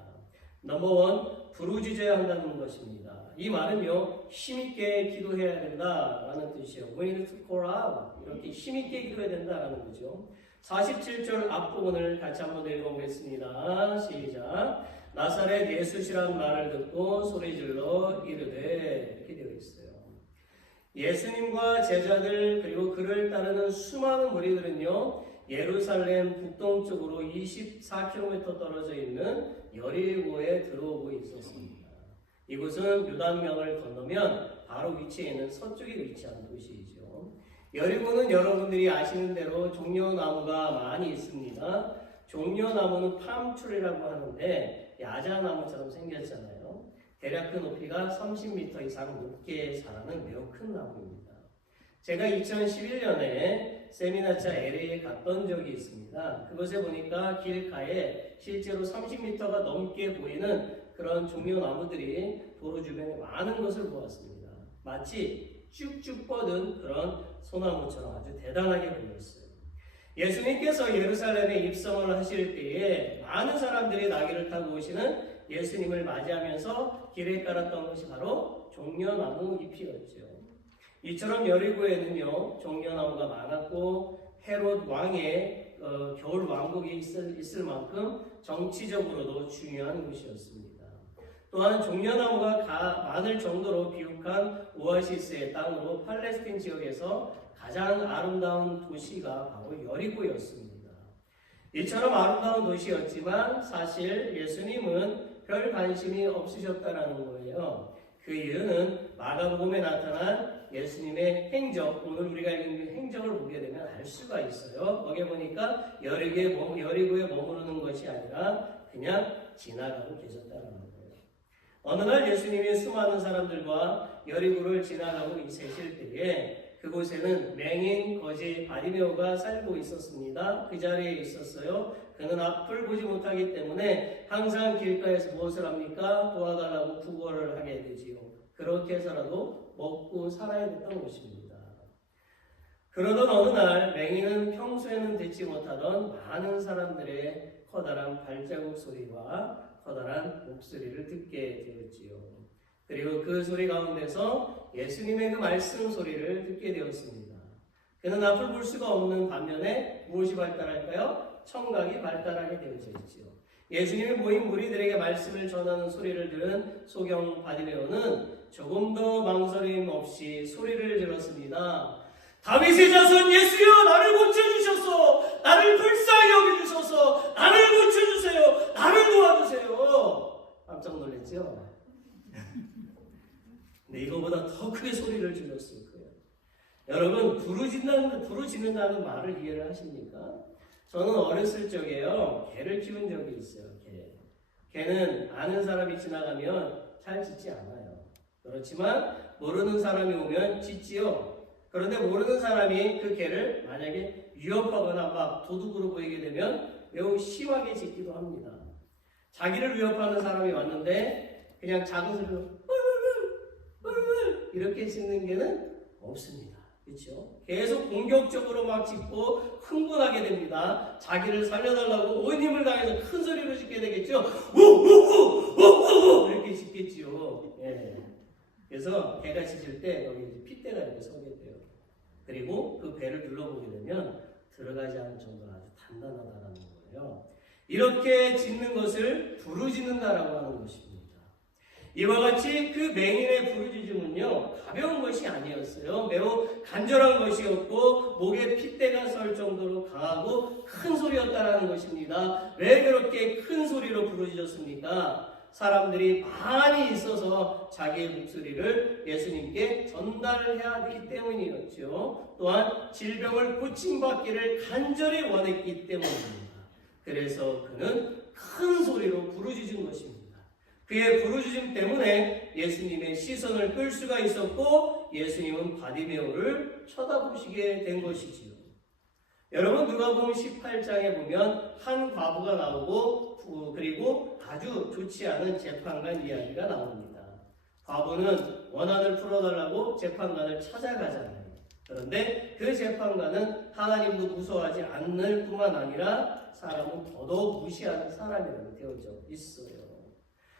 넘버 원, 부르짖어야 한다는 것입니다. 이 말은요 힘있게 기도해야 된다라는 뜻이에요. We need to call out. 이렇게 힘있게 기도해야 된다라는 거죠. 47절 앞부분을 같이 한번 읽어보겠습니다. 시작. 나사렛 예수시란 말을 듣고 소리질러 이르되 이렇게 되어 있어요. 예수님과 제자들 그리고 그를 따르는 수많은 무리들은요 예루살렘 북동쪽으로 24km 떨어져 있는 여리고에 들어오고 있었습니다. 이곳은 요단강을 건너면 바로 위치에 있는 서쪽에 위치한 도시이죠. 여리고는 여러분들이 아시는 대로 종려나무가 많이 있습니다. 종려나무는 팜트리라고 하는데 야자나무처럼 생겼잖아요. 대략 그 높이가 30m 이상 높게 자라는 매우 큰 나무입니다. 제가 2011년에 세미나차 LA에 갔던 적이 있습니다. 그곳에 보니까 길가에 실제로 30m가 넘게 보이는 그런 종려나무들이 도로 주변에 많은 것을 보았습니다. 마치 쭉쭉 뻗은 그런 소나무처럼 아주 대단하게 보였어요. 예수님께서 예루살렘에 입성을 하실 때에 많은 사람들이 나귀를 타고 오시는 예수님을 맞이하면서 길에 깔았던 것이 바로 종려나무 잎이었죠. 이처럼 여리고에는요 종려나무가 많았고 헤롯 왕의 겨울 왕국이 있을 만큼 정치적으로도 중요한 곳이었습니다. 또한 종려나무가 많을 정도로 비옥한 오아시스의 땅으로 팔레스틴 지역에서 가장 아름다운 도시가 바로 여리고였습니다. 이처럼 아름다운 도시였지만 사실 예수님은 별 관심이 없으셨다라는 거예요. 그 이유는 마가복음에 나타난 예수님의 행적, 오늘 우리가 읽는 행적을 보게 되면 알 수가 있어요. 거기에 보니까 여리고에 머무르는 것이 아니라 그냥 지나가고 계셨다는 거예요. 어느 날 예수님이 수많은 사람들과 여리고를 지나가고 있으실 때에 그곳에는 맹인 거지 바리메오가 살고 있었습니다. 그 자리에 있었어요. 그는 앞을 보지 못하기 때문에 항상 길가에서 무엇을 합니까? 도와달라고 구걸을 하게 되지요. 그렇게 해서라도 먹고 살아야 됐던 것입니다. 그러던 어느 날 맹인은 평소에는 듣지 못하던 많은 사람들의 커다란 발자국 소리와 커다란 목소리를 듣게 되었지요. 그리고 그 소리 가운데서 예수님의 그 말씀 소리를 듣게 되었습니다. 그는 앞을 볼 수가 없는 반면에 무엇이 발달할까요? 청각이 발달하게 되어져 있지요. 예수님이 모인 무리들에게 말씀을 전하는 소리를 들은 소경 바디메오는 조금 더 망설임 없이 소리를 질렀습니다. 다윗의 자손 예수여, 나를 고쳐주셔서, 나를 불쌍히 여겨주셔서, 나를 고쳐주세요, 나를 도와주세요. 깜짝 놀랐죠? 근데 이거보다 더 크게 소리를 질렀을 거예요. 여러분, 부르짖는다는 말을 이해를 하십니까? 저는 어렸을 적에요, 개를 키운 적이 있어요. 개는 아는 사람이 지나가면 잘 짖지 않아요. 그렇지만 모르는 사람이 오면 짖지요. 그런데 모르는 사람이 그 개를 만약에 위협하거나 막 도둑으로 보이게 되면 매우 심하게 짖기도 합니다. 자기를 위협하는 사람이 왔는데 그냥 작은 소리로 이렇게 짖는 개는 없습니다. 그렇죠? 계속 공격적으로 막 짖고 흥분하게 됩니다. 자기를 살려달라고 온 힘을 다해서 큰 소리로 짖게 되겠죠. 우우우우우우 이렇게 짖겠지요. 예. 그래서 개가 짖을 때 여기 핏대가 이렇게 서게 돼요. 그리고 그 배를 눌러보게 되면 들어가지 않을 정도로 아주 단단하다는 거예요. 이렇게 짖는 것을 부르짖는다라고 하는 것입니다. 이와 같이 그 맹인의 부르짖음은요 가벼운 것이 아니었어요. 매우 간절한 것이었고 목에 핏대가 설 정도로 강하고 큰 소리였다라는 것입니다. 왜 그렇게 큰 소리로 부르짖었습니까? 사람들이 많이 있어서 자기의 목소리를 예수님께 전달해야 하기 때문이었죠. 또한 질병을 고침받기를 간절히 원했기 때문입니다. 그래서 그는 큰 소리로 부르짖은 것입니다. 그의 부르짖음 때문에 예수님의 시선을 끌 수가 있었고 예수님은 바디메오를 쳐다보시게 된 것이지요. 여러분, 누가복음 18장에 보면 한 과부가 나오고 그리고 아주 좋지 않은 재판관 이야기가 나옵니다. 과부는 원한을 풀어달라고 재판관을 찾아가잖아요. 그런데 그 재판관은 하나님도 무서워하지 않을 뿐만 아니라 사람은 더더욱 무시하는 사람이라고 되어져 있어요.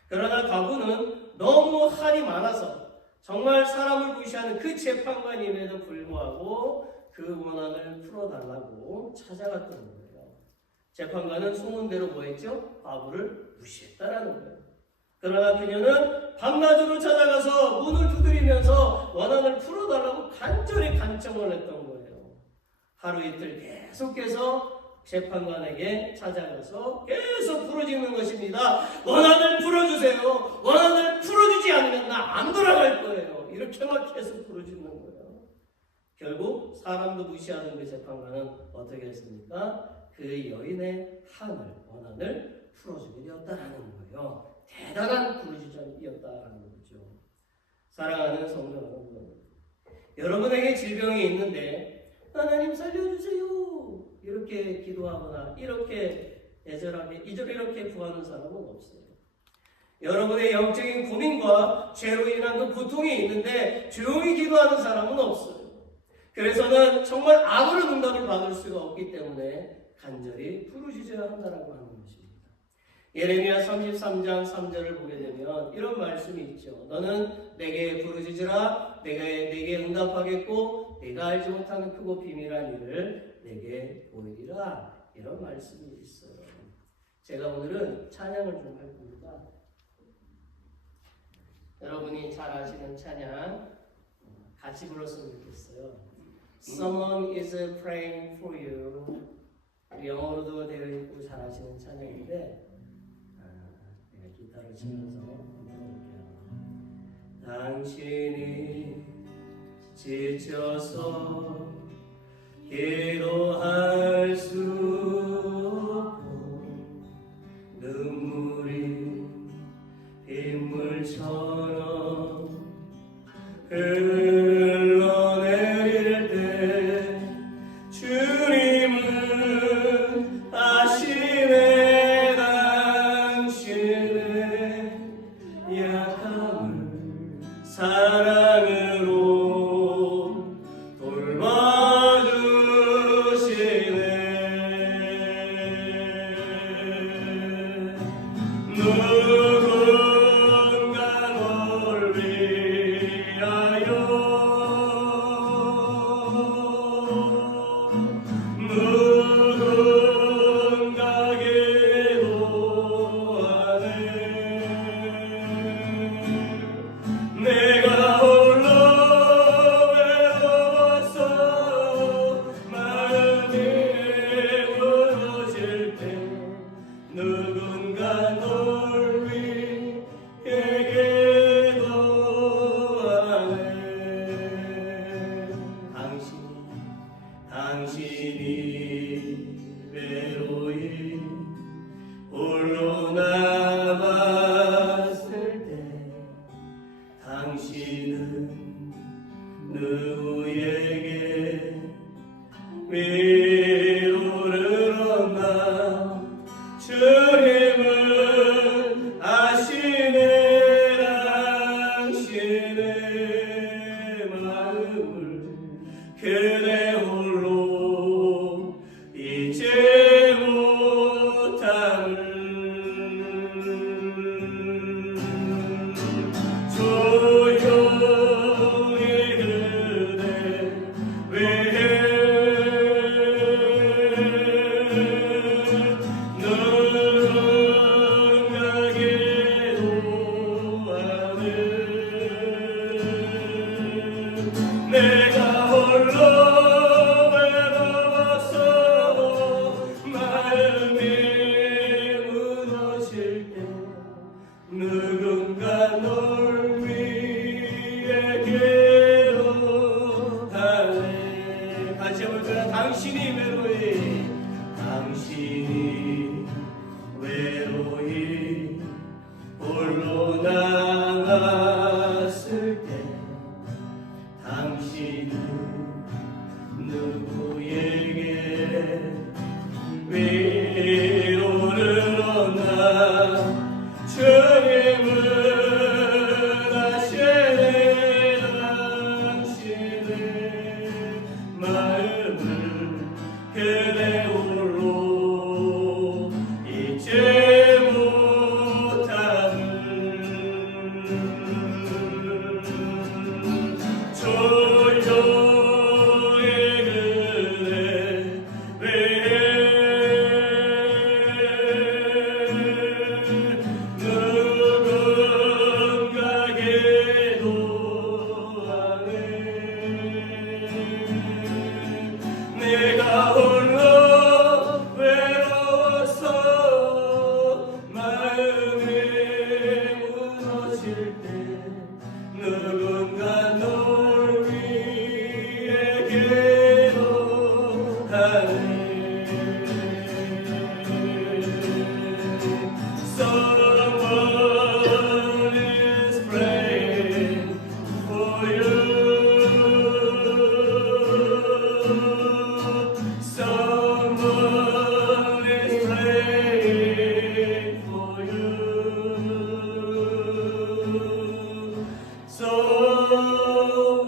그러나 과부는 너무 한이 많아서 정말 사람을 무시하는 그 재판관임에도 불구하고 그 원한을 풀어달라고 찾아갔던 거예요. 재판관은 소문대로 뭐했죠? 과부를 무시했다라는 거예요. 그러나 그녀는 밤낮으로 찾아가서 문을 두드리면서 원한을 풀어달라고 간절히 간청을 했던 거예요. 하루 이틀 계속해서 재판관에게 찾아가서 계속 부르짖는 것입니다. 원한을 풀어주세요. 원한을 풀어주지 않으면 나 안 돌아갈 거예요. 이렇게 막 계속 부르짖는 거예요. 결국 사람도 무시하는 그 재판관은 어떻게 했습니까? 그 여인의 한을 원한을 풀어주게 되었다라는 거예요. 대단한 부르짖음이었다라는 거죠. 사랑하는 성도 여러분, 여러분에게 질병이 있는데 하나님 살려주세요 이렇게 기도하거나 이렇게 애절하게 이렇게 구하는 사람은 없어요. 여러분의 영적인 고민과 죄로 인한 그 고통이 있는데 조용히 기도하는 사람은 없어요. 그래서는 정말 아무런 응답을 받을 수가 없기 때문에 간절히 부르짖어야 한다라고 하는 것입니다. 예레미야 33장 3절을 보게 되면 이런 말씀이 있죠. 너는 내게 부르짖으라 내게 응답하겠고 내가 알지 못하는 크고 비밀한 일을 내게 보이리라. 이런 말씀이 있어요. 제가 오늘은 찬양을 좀 할 겁니다. 여러분이 잘 아시는 찬양 같이 불렀으면 좋겠어요. Someone is praying for you. 영어로도 되어 있고 잘 아시는 찬양인데 내가 기타를 치면서 불러볼게요. 당신이 지쳐서 기도할 수 없고 눈물이 빗물처럼 흘러내릴 때 주님은 아시네 당신의 약함을 사랑으로 돌봐주시네. 누군가 널 위하여 누군가 기도하네. 내가 홀로 외로워서 마음이 무너질 때 누군가 널 위해 기도하네. 당신이 외로이 홀로 남았을 때 당신은 누구에게 위로를 얻나. 주님은 아시네 당신의 마음을 그대 홀로 잊지 못함을. 조용히 그대 위해 누군가 기도하네. 내가 홀로 외로워서 마음이 무너질 때 누군가 널 위해 기도하네. 같이 해볼까요? 당신이 외로이 홀로 남았을 때 당신은 누구에게 위로를 얻나. 주님은 아시네 당신의 마음을 그대 홀로 잊지 못함을. 조용히 그대 위해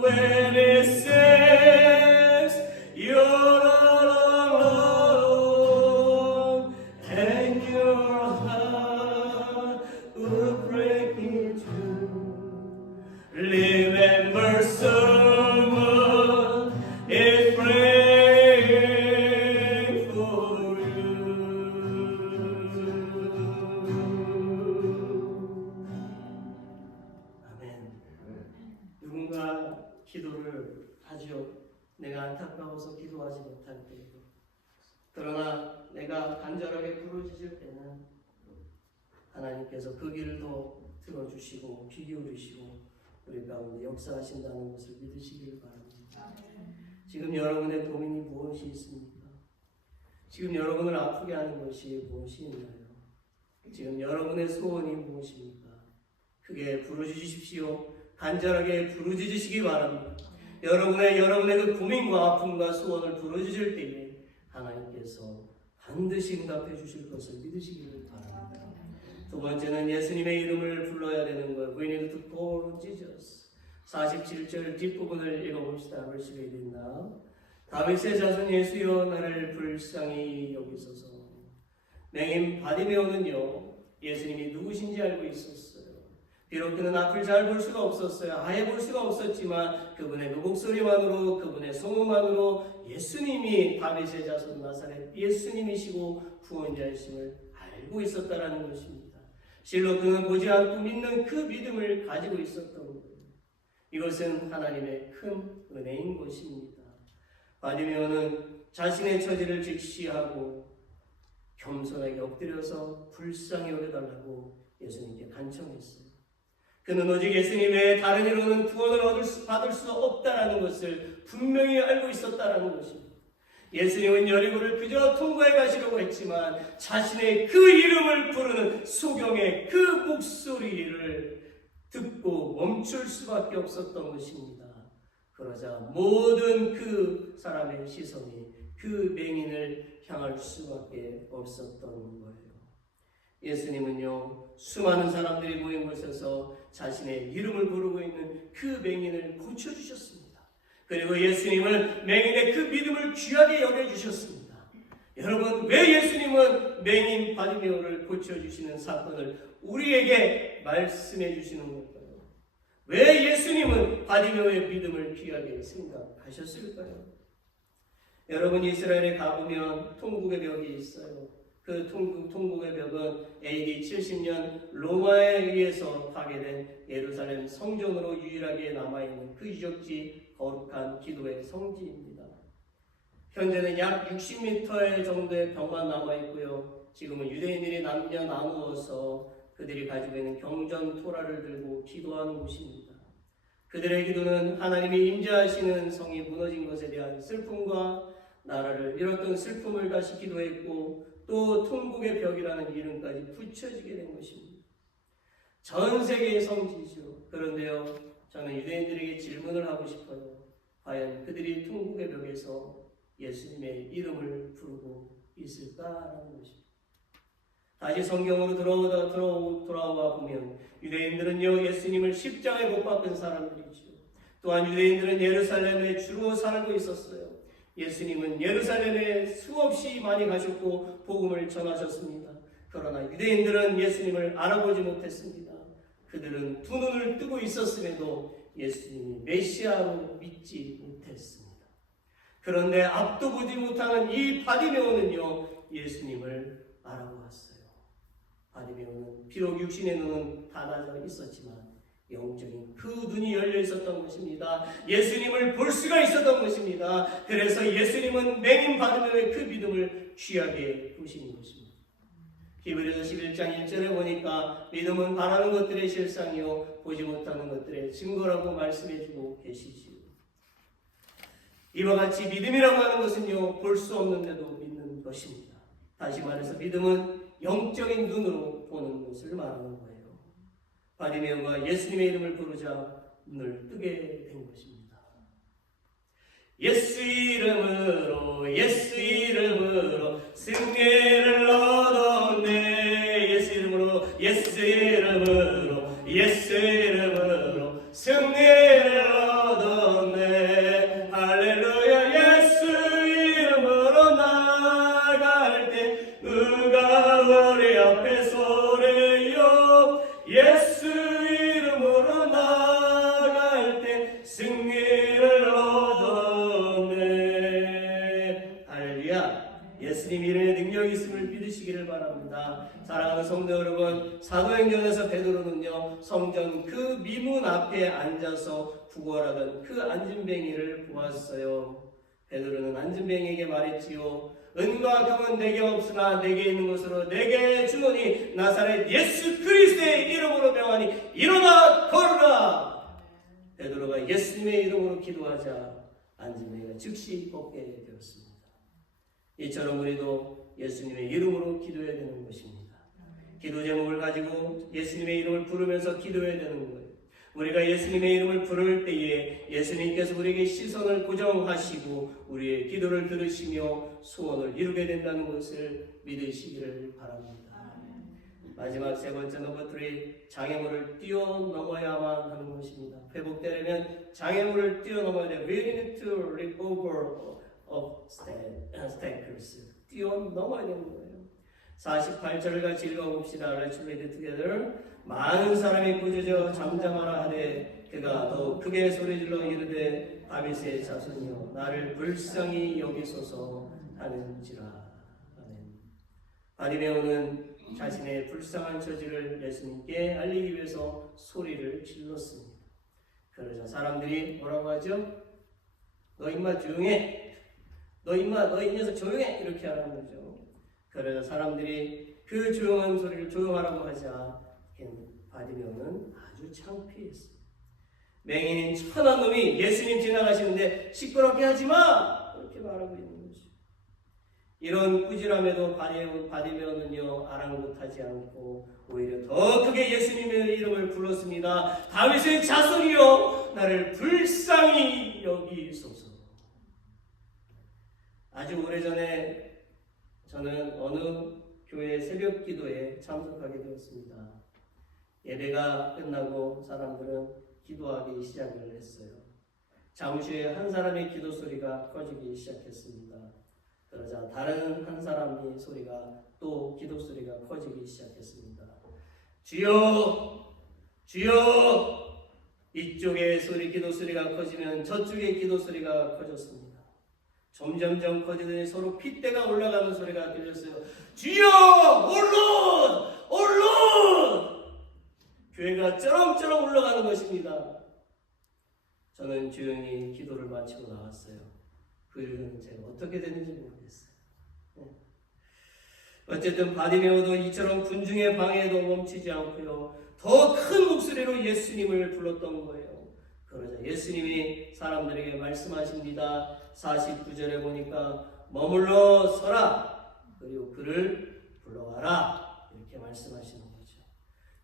when it says you're all alone and your heart will break in two. Remember someone is praying for you. 아멘. 누군가 기도를 하죠. 내가 안타까워서 기도하지 못할 때. 그러나 내가 간절하게 부르짖을 때는 하나님께서 그 길을 더 들어주시고 귀 기울이시고 우리 가운데 역사하신다는 것을 믿으시길 바랍니다. 지금 여러분의 고민이 무엇이 있습니까? 지금 여러분을 아프게 하는 것이 무엇이 있나요? 지금 여러분의 소원이 무엇입니까? 크게 부르짖으십시오. 간절하게 부르짖으시기 바랍니다. 여러분의 그 고민과 아픔과 소원을 부르짖을 때에 하나님께서 반드시 응답해 주실 것을 믿으시기를 바랍니다. 두 번째는 예수님의 이름을 불러야 되는 것. We need to call Jesus. 47절 뒷부분을 읽어봅시다. Verse 8 now. 다윗의 자손 예수여 나를 불쌍히 여기소서. 맹인 바디메오는요 예수님이 누구신지 알고 있었어요. 비록 그는 앞을 잘 볼 수가 없었어요. 아예 볼 수가 없었지만 그분의 그 목소리만으로 그분의 소문만으로 예수님이 다윗의 자손 나사렛 예수님이시고 구원자이심을 알고 있었다라는 것입니다. 실로 그는 보지 않고 믿는 그 믿음을 가지고 있었던 거예요. 이것은 하나님의 큰 은혜인 것입니다. 바디메오는 자신의 처지를 직시하고 겸손하게 엎드려서 불쌍히 여겨달라고 예수님께 간청했어요. 그는 오직 예수님 외에 다른 이로는 구원을 받을 수 없다라는 것을 분명히 알고 있었다라는 것입니다. 예수님은 여리고를 그저 통과해 가시려고 했지만 자신의 그 이름을 부르는 소경의 그 목소리를 듣고 멈출 수밖에 없었던 것입니다. 그러자 모든 그 사람의 시선이 그 맹인을 향할 수밖에 없었던 거예요. 예수님은요 수많은 사람들이 모인 곳에서 자신의 이름을 부르고 있는 그 맹인을 고쳐주셨습니다. 그리고 예수님은 맹인의 그 믿음을 귀하게 여겨주셨습니다. 여러분 왜 예수님은 맹인 바디메오를 고쳐주시는 사건을 우리에게 말씀해 주시는 걸까요? 왜 예수님은 바디메오의 믿음을 귀하게 생각하셨을까요? 여러분 이스라엘에 가보면 통곡의 벽이 있어요. 그 통곡의 벽은 AD 70년 로마에 의해서 파괴된 예루살렘 성전으로 유일하게 남아있는 그 유적지 거룩한 기도의 성지입니다. 현재는 약 60m 정도의 벽만 남아있고요. 지금은 유대인들이 남녀 나누어서 그들이 가지고 있는 경전 토라를 들고 기도하는 곳입니다. 그들의 기도는 하나님이 임재하시는 성이 무너진 것에 대한 슬픔과 나라를 잃었던 슬픔을 다시 기도했고 또 통곡의 벽이라는 이름까지 붙여지게 된 것입니다. 전 세계의 성지죠. 그런데요, 저는 유대인들에게 질문을 하고 싶어요. 과연 그들이 통곡의 벽에서 예수님의 이름을 부르고 있을까라는 것입니다. 다시 성경으로 돌아와 보면 유대인들은요 예수님을 십자가에 못 박은 사람들이죠. 또한 유대인들은 예루살렘에 주로 살고 있었어요. 예수님은 예루살렘에 수없이 많이 가셨고 복음을 전하셨습니다. 그러나 유대인들은 예수님을 알아보지 못했습니다. 그들은 두 눈을 뜨고 있었음에도 예수님이 메시아로 믿지 못했습니다. 그런데 앞도 보지 못하는 이 바디메오는요 예수님을 알아보았어요. 바디메오는 비록 육신의 눈은 닫아져 있었지만 영적인 그 눈이 열려 있었던 것입니다. 예수님을 볼 수가 있었던 것입니다. 그래서 예수님은 맹인 바디메오의 그 믿음을 귀하게 보시는 것입니다. 히브리서 11장 1절에 보니까 믿음은 바라는 것들의 실상이요 보지 못하는 것들의 증거라고 말씀해주고 계시지요. 이와 같이 믿음이라고 하는 것은요 볼 수 없는데도 믿는 것입니다. 다시 말해서 믿음은 영적인 눈으로 보는 것을 말하는 거예요. 바디메오가 예수님의 이름을 부르자 눈을 뜨게 된 것입니다. 예수 이름으로 예수 이름으로 승리를 얻었네. 예수 이름으로 예수 이름으로 예수 이름으로 승리를 승리를 얻었네. 할렐루야. 예수님 이름에 능력이 있음을 믿으시기를 바랍니다. 사랑하는 성도 여러분, 사도행전에서 베드로는요 성전 그 미문 앞에 앉아서 구걸하던 그 안진뱅이를 보았어요. 베드로는 안진뱅이에게 말했지요. 은과 금은 내게 없으나 내게 있는 것으로 내게 주노니 나사렛 예수 그리스도의 이름으로 명하니 일어나 걸으라. 베드로가 예수님의 이름으로 기도하자 안진뱅이가 즉시 걷게 되었습니다. 이처럼 우리도 예수님의 이름으로 기도해야 되는 것입니다. 기도 제목을 가지고 예수님의 이름을 부르면서 기도해야 되는 거예요. 우리가 예수님의 이름을 부를 때에 예수님께서 우리에게 시선을 고정하시고 우리의 기도를 들으시며 소원을 이루게 된다는 것을 믿으시기를 바랍니다. 마지막 세 번째 넘버 3, 장애물을 뛰어넘어야만 하는 것입니다. 회복되려면 장애물을 뛰어넘어야 돼요. We need to leap over obstacles. 뛰어넘어야 되는 거예요. 48절을 같이 읽어봅시다. Let's read it together. 많은 사람이 꾸짖어 잠잠하라 하되 그가 더욱 크게 소리질러 이르되 다윗의 자손이여 나를 불쌍히 여기소서 하는지라. 아멘. 바디메오는 자신의 불쌍한 처지를 예수님께 알리기 위해서 소리를 질렀습니다. 그러자 사람들이 뭐라고 하죠? 너 임마 조용해. 너 임마 너 이 녀석 조용해. 이렇게 하라는 거죠. 그러자 사람들이 그 조용한 소리를 조용하라고 하자 바디메오는 아주 창피했어요. 맹인인 천한 놈이 예수님 지나가시는데 시끄럽게 하지마! 이렇게 말하고 있는 거죠. 이런 꾸지람에도 바디메오는요 아랑곳하지 않고 오히려 더 크게 예수님의 이름을 불렀습니다. 다윗의 자손이여 나를 불쌍히 여기소서. 아주 오래전에 저는 어느 교회 새벽 기도에 참석하게 되었습니다. 예배가 끝나고 사람들은 기도하기 시작을 했어요. 잠시 후에 한 사람의 기도 소리가 커지기 시작했습니다. 그러자 다른 한 사람의 소리가 또 기도 소리가 커지기 시작했습니다. 주여! 주여! 이쪽의 소리 기도 소리가 커지면 저쪽의 기도 소리가 커졌습니다. 점점점 커지더니 서로 핏대가 올라가는 소리가 들렸어요. 주여! 올론! 올론! 교회가 쩌렁쩌렁 올라가는 것입니다. 저는 조용히 기도를 마치고 나왔어요. 그 이유는 제가 어떻게 됐는지 모르겠어요. 어쨌든 바디메오도 이처럼 군중의 방해에도 멈추지 않고요. 더 큰 목소리로 예수님을 불렀던 거예요. 그러자 예수님이 사람들에게 말씀하십니다. 49절에 보니까 머물러 서라. 그리고 그를 불러와라. 이렇게 말씀하시는 거죠.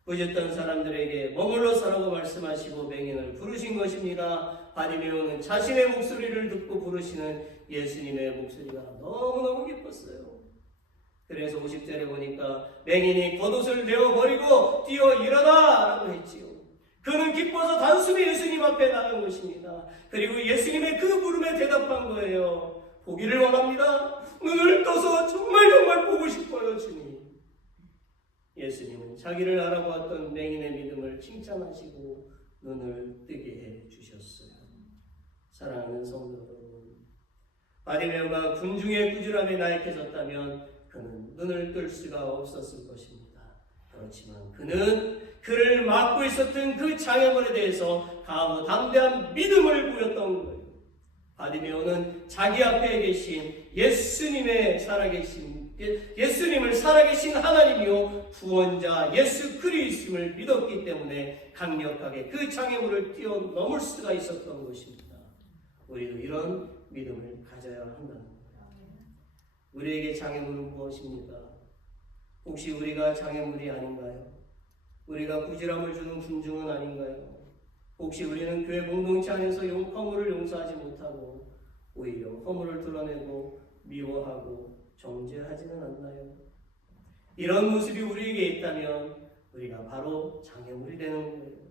꾸짖던 사람들에게 머물러 서라고 말씀하시고 맹인을 부르신 것입니다. 바디메오는 자신의 목소리를 듣고 부르시는 예수님의 목소리가 너무너무 기뻤어요. 그래서 50절에 보니까 맹인이 겉옷을 내어버리고 뛰어 일어나 라고 했지요. 그는 기뻐서 단숨에 예수님 앞에 나간 것입니다. 그리고 예수님의 그 부름에 대답한 거예요. 보기를 원합니다. 눈을 떠서 정말 보고 싶어요, 주님. 예수님은 자기를 알아보았던 맹인의 믿음을 칭찬하시고 눈을 뜨게 해주셨어요. 사랑하는 성도 여러분, 바디메오가 군중의 꾸지람에 나약해졌다면 그는 눈을 뜰 수가 없었을 것입니다. 그렇지만 그는 그를 막고 있었던 그 장애물에 대해서 강하고 담대한 믿음을 보였던 거예요. 바디메오는 자기 앞에 계신 예수님의 예수님을 살아계신 하나님이요 구원자 예수 그리스도를 믿었기 때문에 강력하게 그 장애물을 뛰어넘을 수가 있었던 것입니다. 우리도 이런 믿음을 가져야 한다는 거예요. 우리에게 장애물은 무엇입니까? 혹시 우리가 장애물이 아닌가요? 우리가 꾸지람을 주는 군중은 아닌가요? 혹시 우리는 교회 공동체 안에서 허물을 용서하지 못하고 오히려 허물을 드러내고 미워하고 정죄하지는 않나요? 이런 모습이 우리에게 있다면 우리가 바로 장애물이 되는 거예요.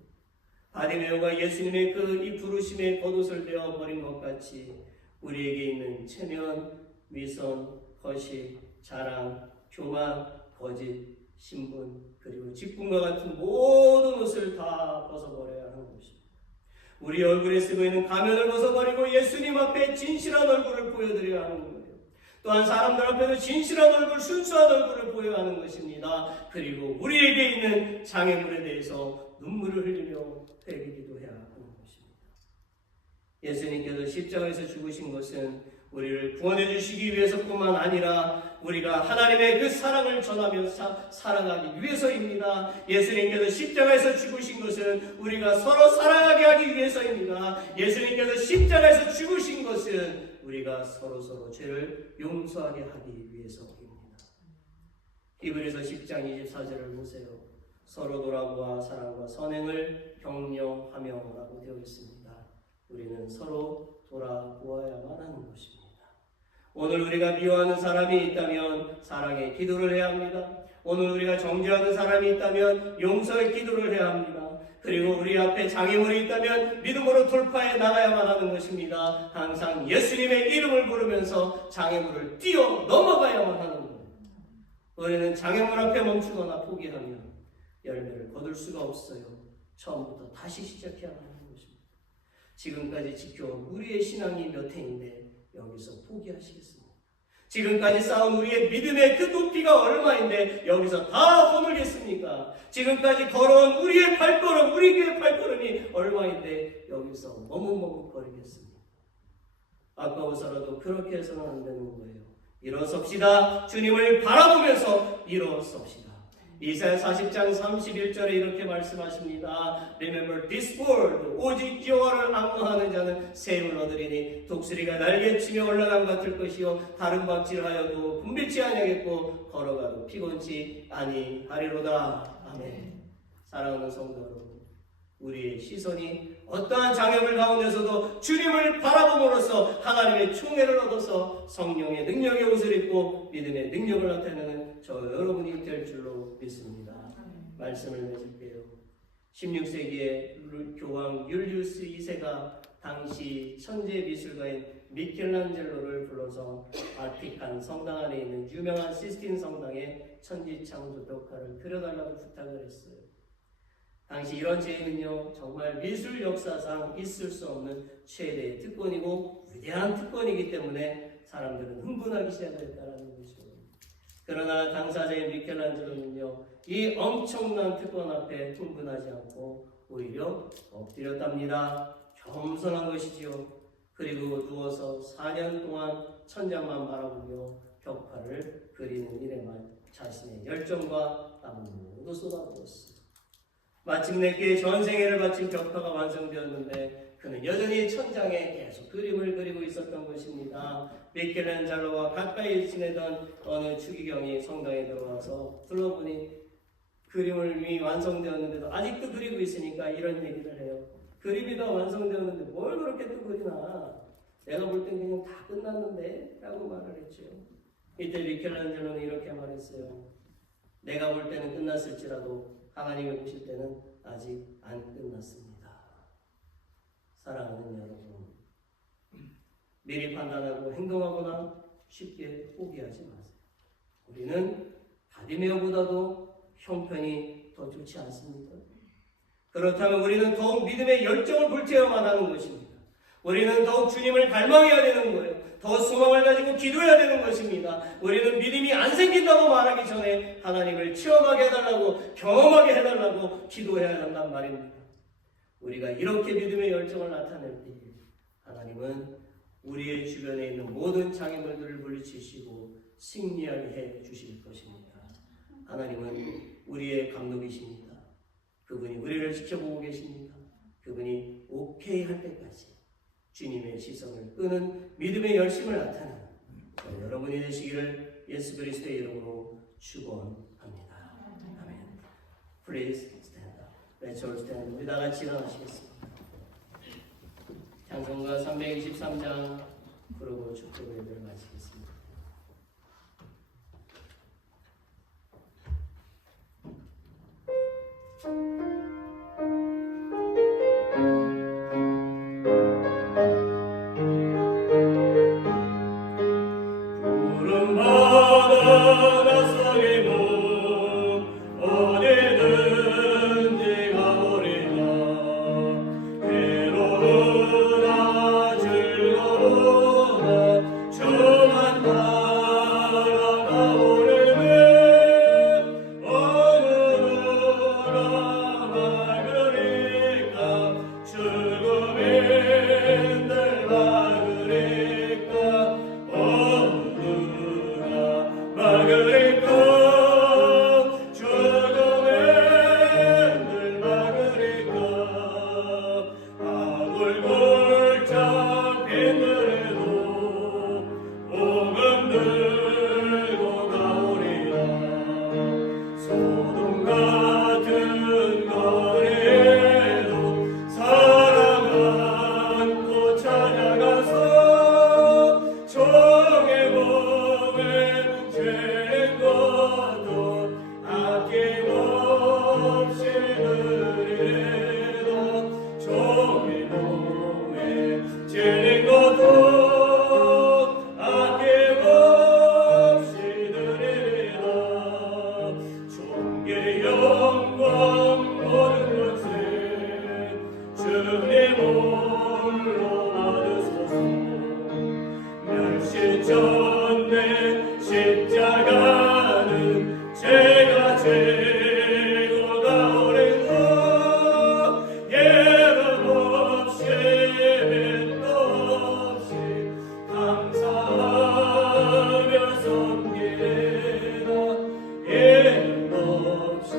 바디메오가 예수님의 이 부르심의 겉옷을 내어버린 것 같이 우리에게 있는 체면, 위선, 거식, 자랑, 교만, 거짓, 신분, 그리고 직분과 같은 모든 옷을 다 벗어버려야 하는 것입니다. 우리 얼굴에 쓰고 있는 가면을 벗어버리고 예수님 앞에 진실한 얼굴을 보여드려야 하는 거예요. 또한 사람들 앞에도 진실한 얼굴, 순수한 얼굴을 보여야 하는 것입니다. 그리고 우리에게 있는 장애물에 대해서 눈물을 흘리며 회개기도 해야 하는 것입니다. 예수님께서 십자가에서 죽으신 것은 우리를 구원해 주시기 위해서뿐만 아니라 우리가 하나님의 그 사랑을 전하며 살아가기 위해서입니다. 예수님께서 십자가에서 죽으신 것은 우리가 서로 사랑하게 하기 위해서입니다. 예수님께서 십자가에서 죽으신 것은 우리가 서로 죄를 용서하게 하기 위해서입니다. 히브리서 10장 24절을 보세요. 서로 돌아보아 사랑과 선행을 격려하며라고 되어 있습니다. 우리는 서로 돌아보아야만 하는 것입니다. 오늘 우리가 미워하는 사람이 있다면 사랑의 기도를 해야 합니다. 오늘 우리가 정죄하는 사람이 있다면 용서의 기도를 해야 합니다. 그리고 우리 앞에 장애물이 있다면 믿음으로 돌파해 나가야만 하는 것입니다. 항상 예수님의 이름을 부르면서 장애물을 뛰어 넘어가야만 하는 거예요. 우리는 장애물 앞에 멈추거나 포기하면 열매를 거둘 수가 없어요. 처음부터 다시 시작해야 하는 것입니다. 지금까지 지켜온 우리의 신앙이 몇 해인데 여기서 포기하시겠습니까? 지금까지 쌓은 우리의 믿음의 그 높이가 얼마인데 여기서 다 허물겠습니까? 지금까지 걸어온 우리의 발걸음, 우리 교회 발걸음이 얼마인데 여기서 머뭇머뭇거리겠습니까? 아까워서라도 그렇게 해서는 안 되는 거예요. 일어섭시다. 주님을 바라보면서 일어섭시다. 이사야 40장 31절에 이렇게 말씀하십니다. Remember this word. 오직 여호와를 악망하는 자는 샘을 얻으리니 독수리가 날개치며 올라간 같을 것이요 다른 박질하여도 분비치 아니하겠고 걸어가도 피곤치 아니하리로다. 아멘. 사랑하는 성도 여러분, 우리의 시선이 어떠한 장애물 가운데서도 주님을 바라봄으로써 하나님의 총애를 얻어서 성령의 능력의 옷을 입고 믿음의 능력을 나타내는 저 여러분이 될 줄로 믿습니다. 말씀을 맺을게요. 16세기에 교황 율리우스 2세가 당시 천재 미술가인 미켈란젤로를 불러서 바티칸 성당 안에 있는 유명한 시스틴 성당의 천지창조 벽화를 그려달라고 부탁을 했어요. 당시 이런 제의는요, 정말 미술 역사상 있을 수 없는 최대의 특권이고 위대한 특권이기 때문에 사람들은 흥분하기 시작했다는 것이죠. 그러나 당사자인 미켈란젤로는요, 이 엄청난 특권 앞에 흥분하지 않고 오히려 엎드렸답니다. 겸손한 것이지요. 그리고 누워서 4년 동안 천장만 바라보며 벽화를 그리는 일에만 자신의 열정과 땀을 모두 쏟아부었어요. 마침내 그의 전생애를 바친 벽화가 완성되었는데 그는 여전히 천장에 계속 그림을 그리고 있었던 것입니다. 미켈란젤로와 가까이 지내던 어느 추기경이 성당에 들어와서 둘러보니 그림을 이미 완성되었는데도 아직도 그리고 있으니까 이런 얘기를 해요. 그림이 다 완성되었는데 뭘 그렇게 또 그리나? 내가 볼 땐 그냥 다 끝났는데? 라고 말을 했죠. 이때 미켈란젤로는 이렇게 말했어요. 내가 볼 때는 끝났을지라도 하나님이 보실 때는 아직 안 끝났습니다. 사랑하는 여러분, 미리 판단하고 행동하거나 쉽게 포기하지 마세요. 우리는 바디메어보다도 형편이 더 좋지 않습니까? 그렇다면 우리는 더욱 믿음의 열정을 불태워만 하는 것입니다. 우리는 더욱 주님을 갈망해야 되는 거예요. 더 소망을 가지고 기도해야 되는 것입니다. 우리는 믿음이 안 생긴다고 말하기 전에 하나님을 체험하게 해달라고, 경험하게 해달라고 기도해야 한단 말입니다. 우리가 이렇게 믿음의 열정을 나타낼 때 하나님은 우리의 주변에 있는 모든 장애물들을 물리치시고 승리하게 해 주실 것입니다. 하나님은 우리의 감독이십니다. 그분이 우리를 지켜보고 계십니다. 그분이 오케이 할 때까지 주님의 시선을 끄는 믿음의 열심을 나타내는 여러분이 되시기를 예수 그리스도의 이름으로 축원합니다. 아멘. Please stand up. Let's all stand. 우리 다 같이 일어나시겠습니다. 찬송가 323장 부르고 축복 예배를 마치겠습니다. 어디든지 가버리라. 괴로워 골짝 빈들에도 복음 들고 나오리라. 소돔 같은 거리에도 사랑 안고 찬양하소. 종의 몸에 죄는 것도 아낌없이 드리래도 종의 몸에 죄는 것도 아낌없이 드리리라. 종의 영광 모든 것을 주님 홀로 받으소서. 멸실전에 십자가는 제가 죄고 나오리라. 예름 없이 빚도 없이 감사하며 섬기리라. 예름 없이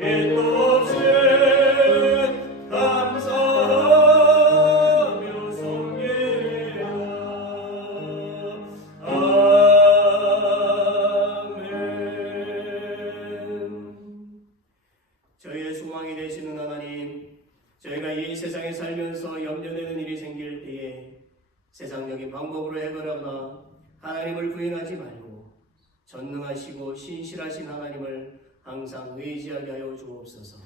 빚도 없이 감사하며 섬기리라. 아멘. 저희의 소망이 되시는 하나님, 저희가 이 세상에 살면서 염려되는 일이 생길 때에 세상적인 방법으로 해결하거나 하나님을 부인하지 말고 전능하시고 신실하신 하나님을 항상 의지하게 하여 주옵소서.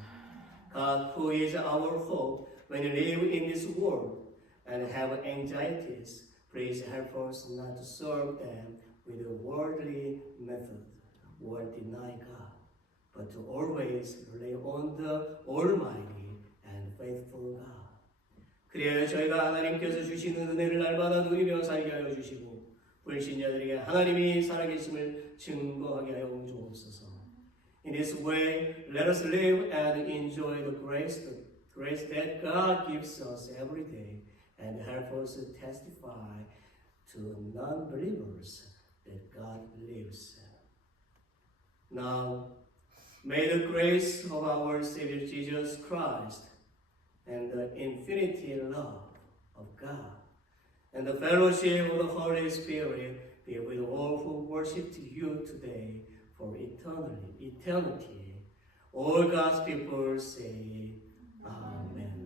God, who is our hope when we live in this world and have anxieties, please help us not to serve them with a worldly method or deny God, but to always rely on the Almighty and faithful God. 그래야 저희가 하나님께서 주시는 은혜를 날마다 누리며 살게 하여 주시고 불신자들에게 하나님이 살아계심을 증거하게 하여 주옵소서. In this way, let us live and enjoy the grace that God gives us every day and help us to testify to non-believers that God lives. Now, may the grace of our Savior Jesus Christ and the infinite love of God and the fellowship of the Holy Spirit be with all who worship you today for eternity. All God's people say, Amen.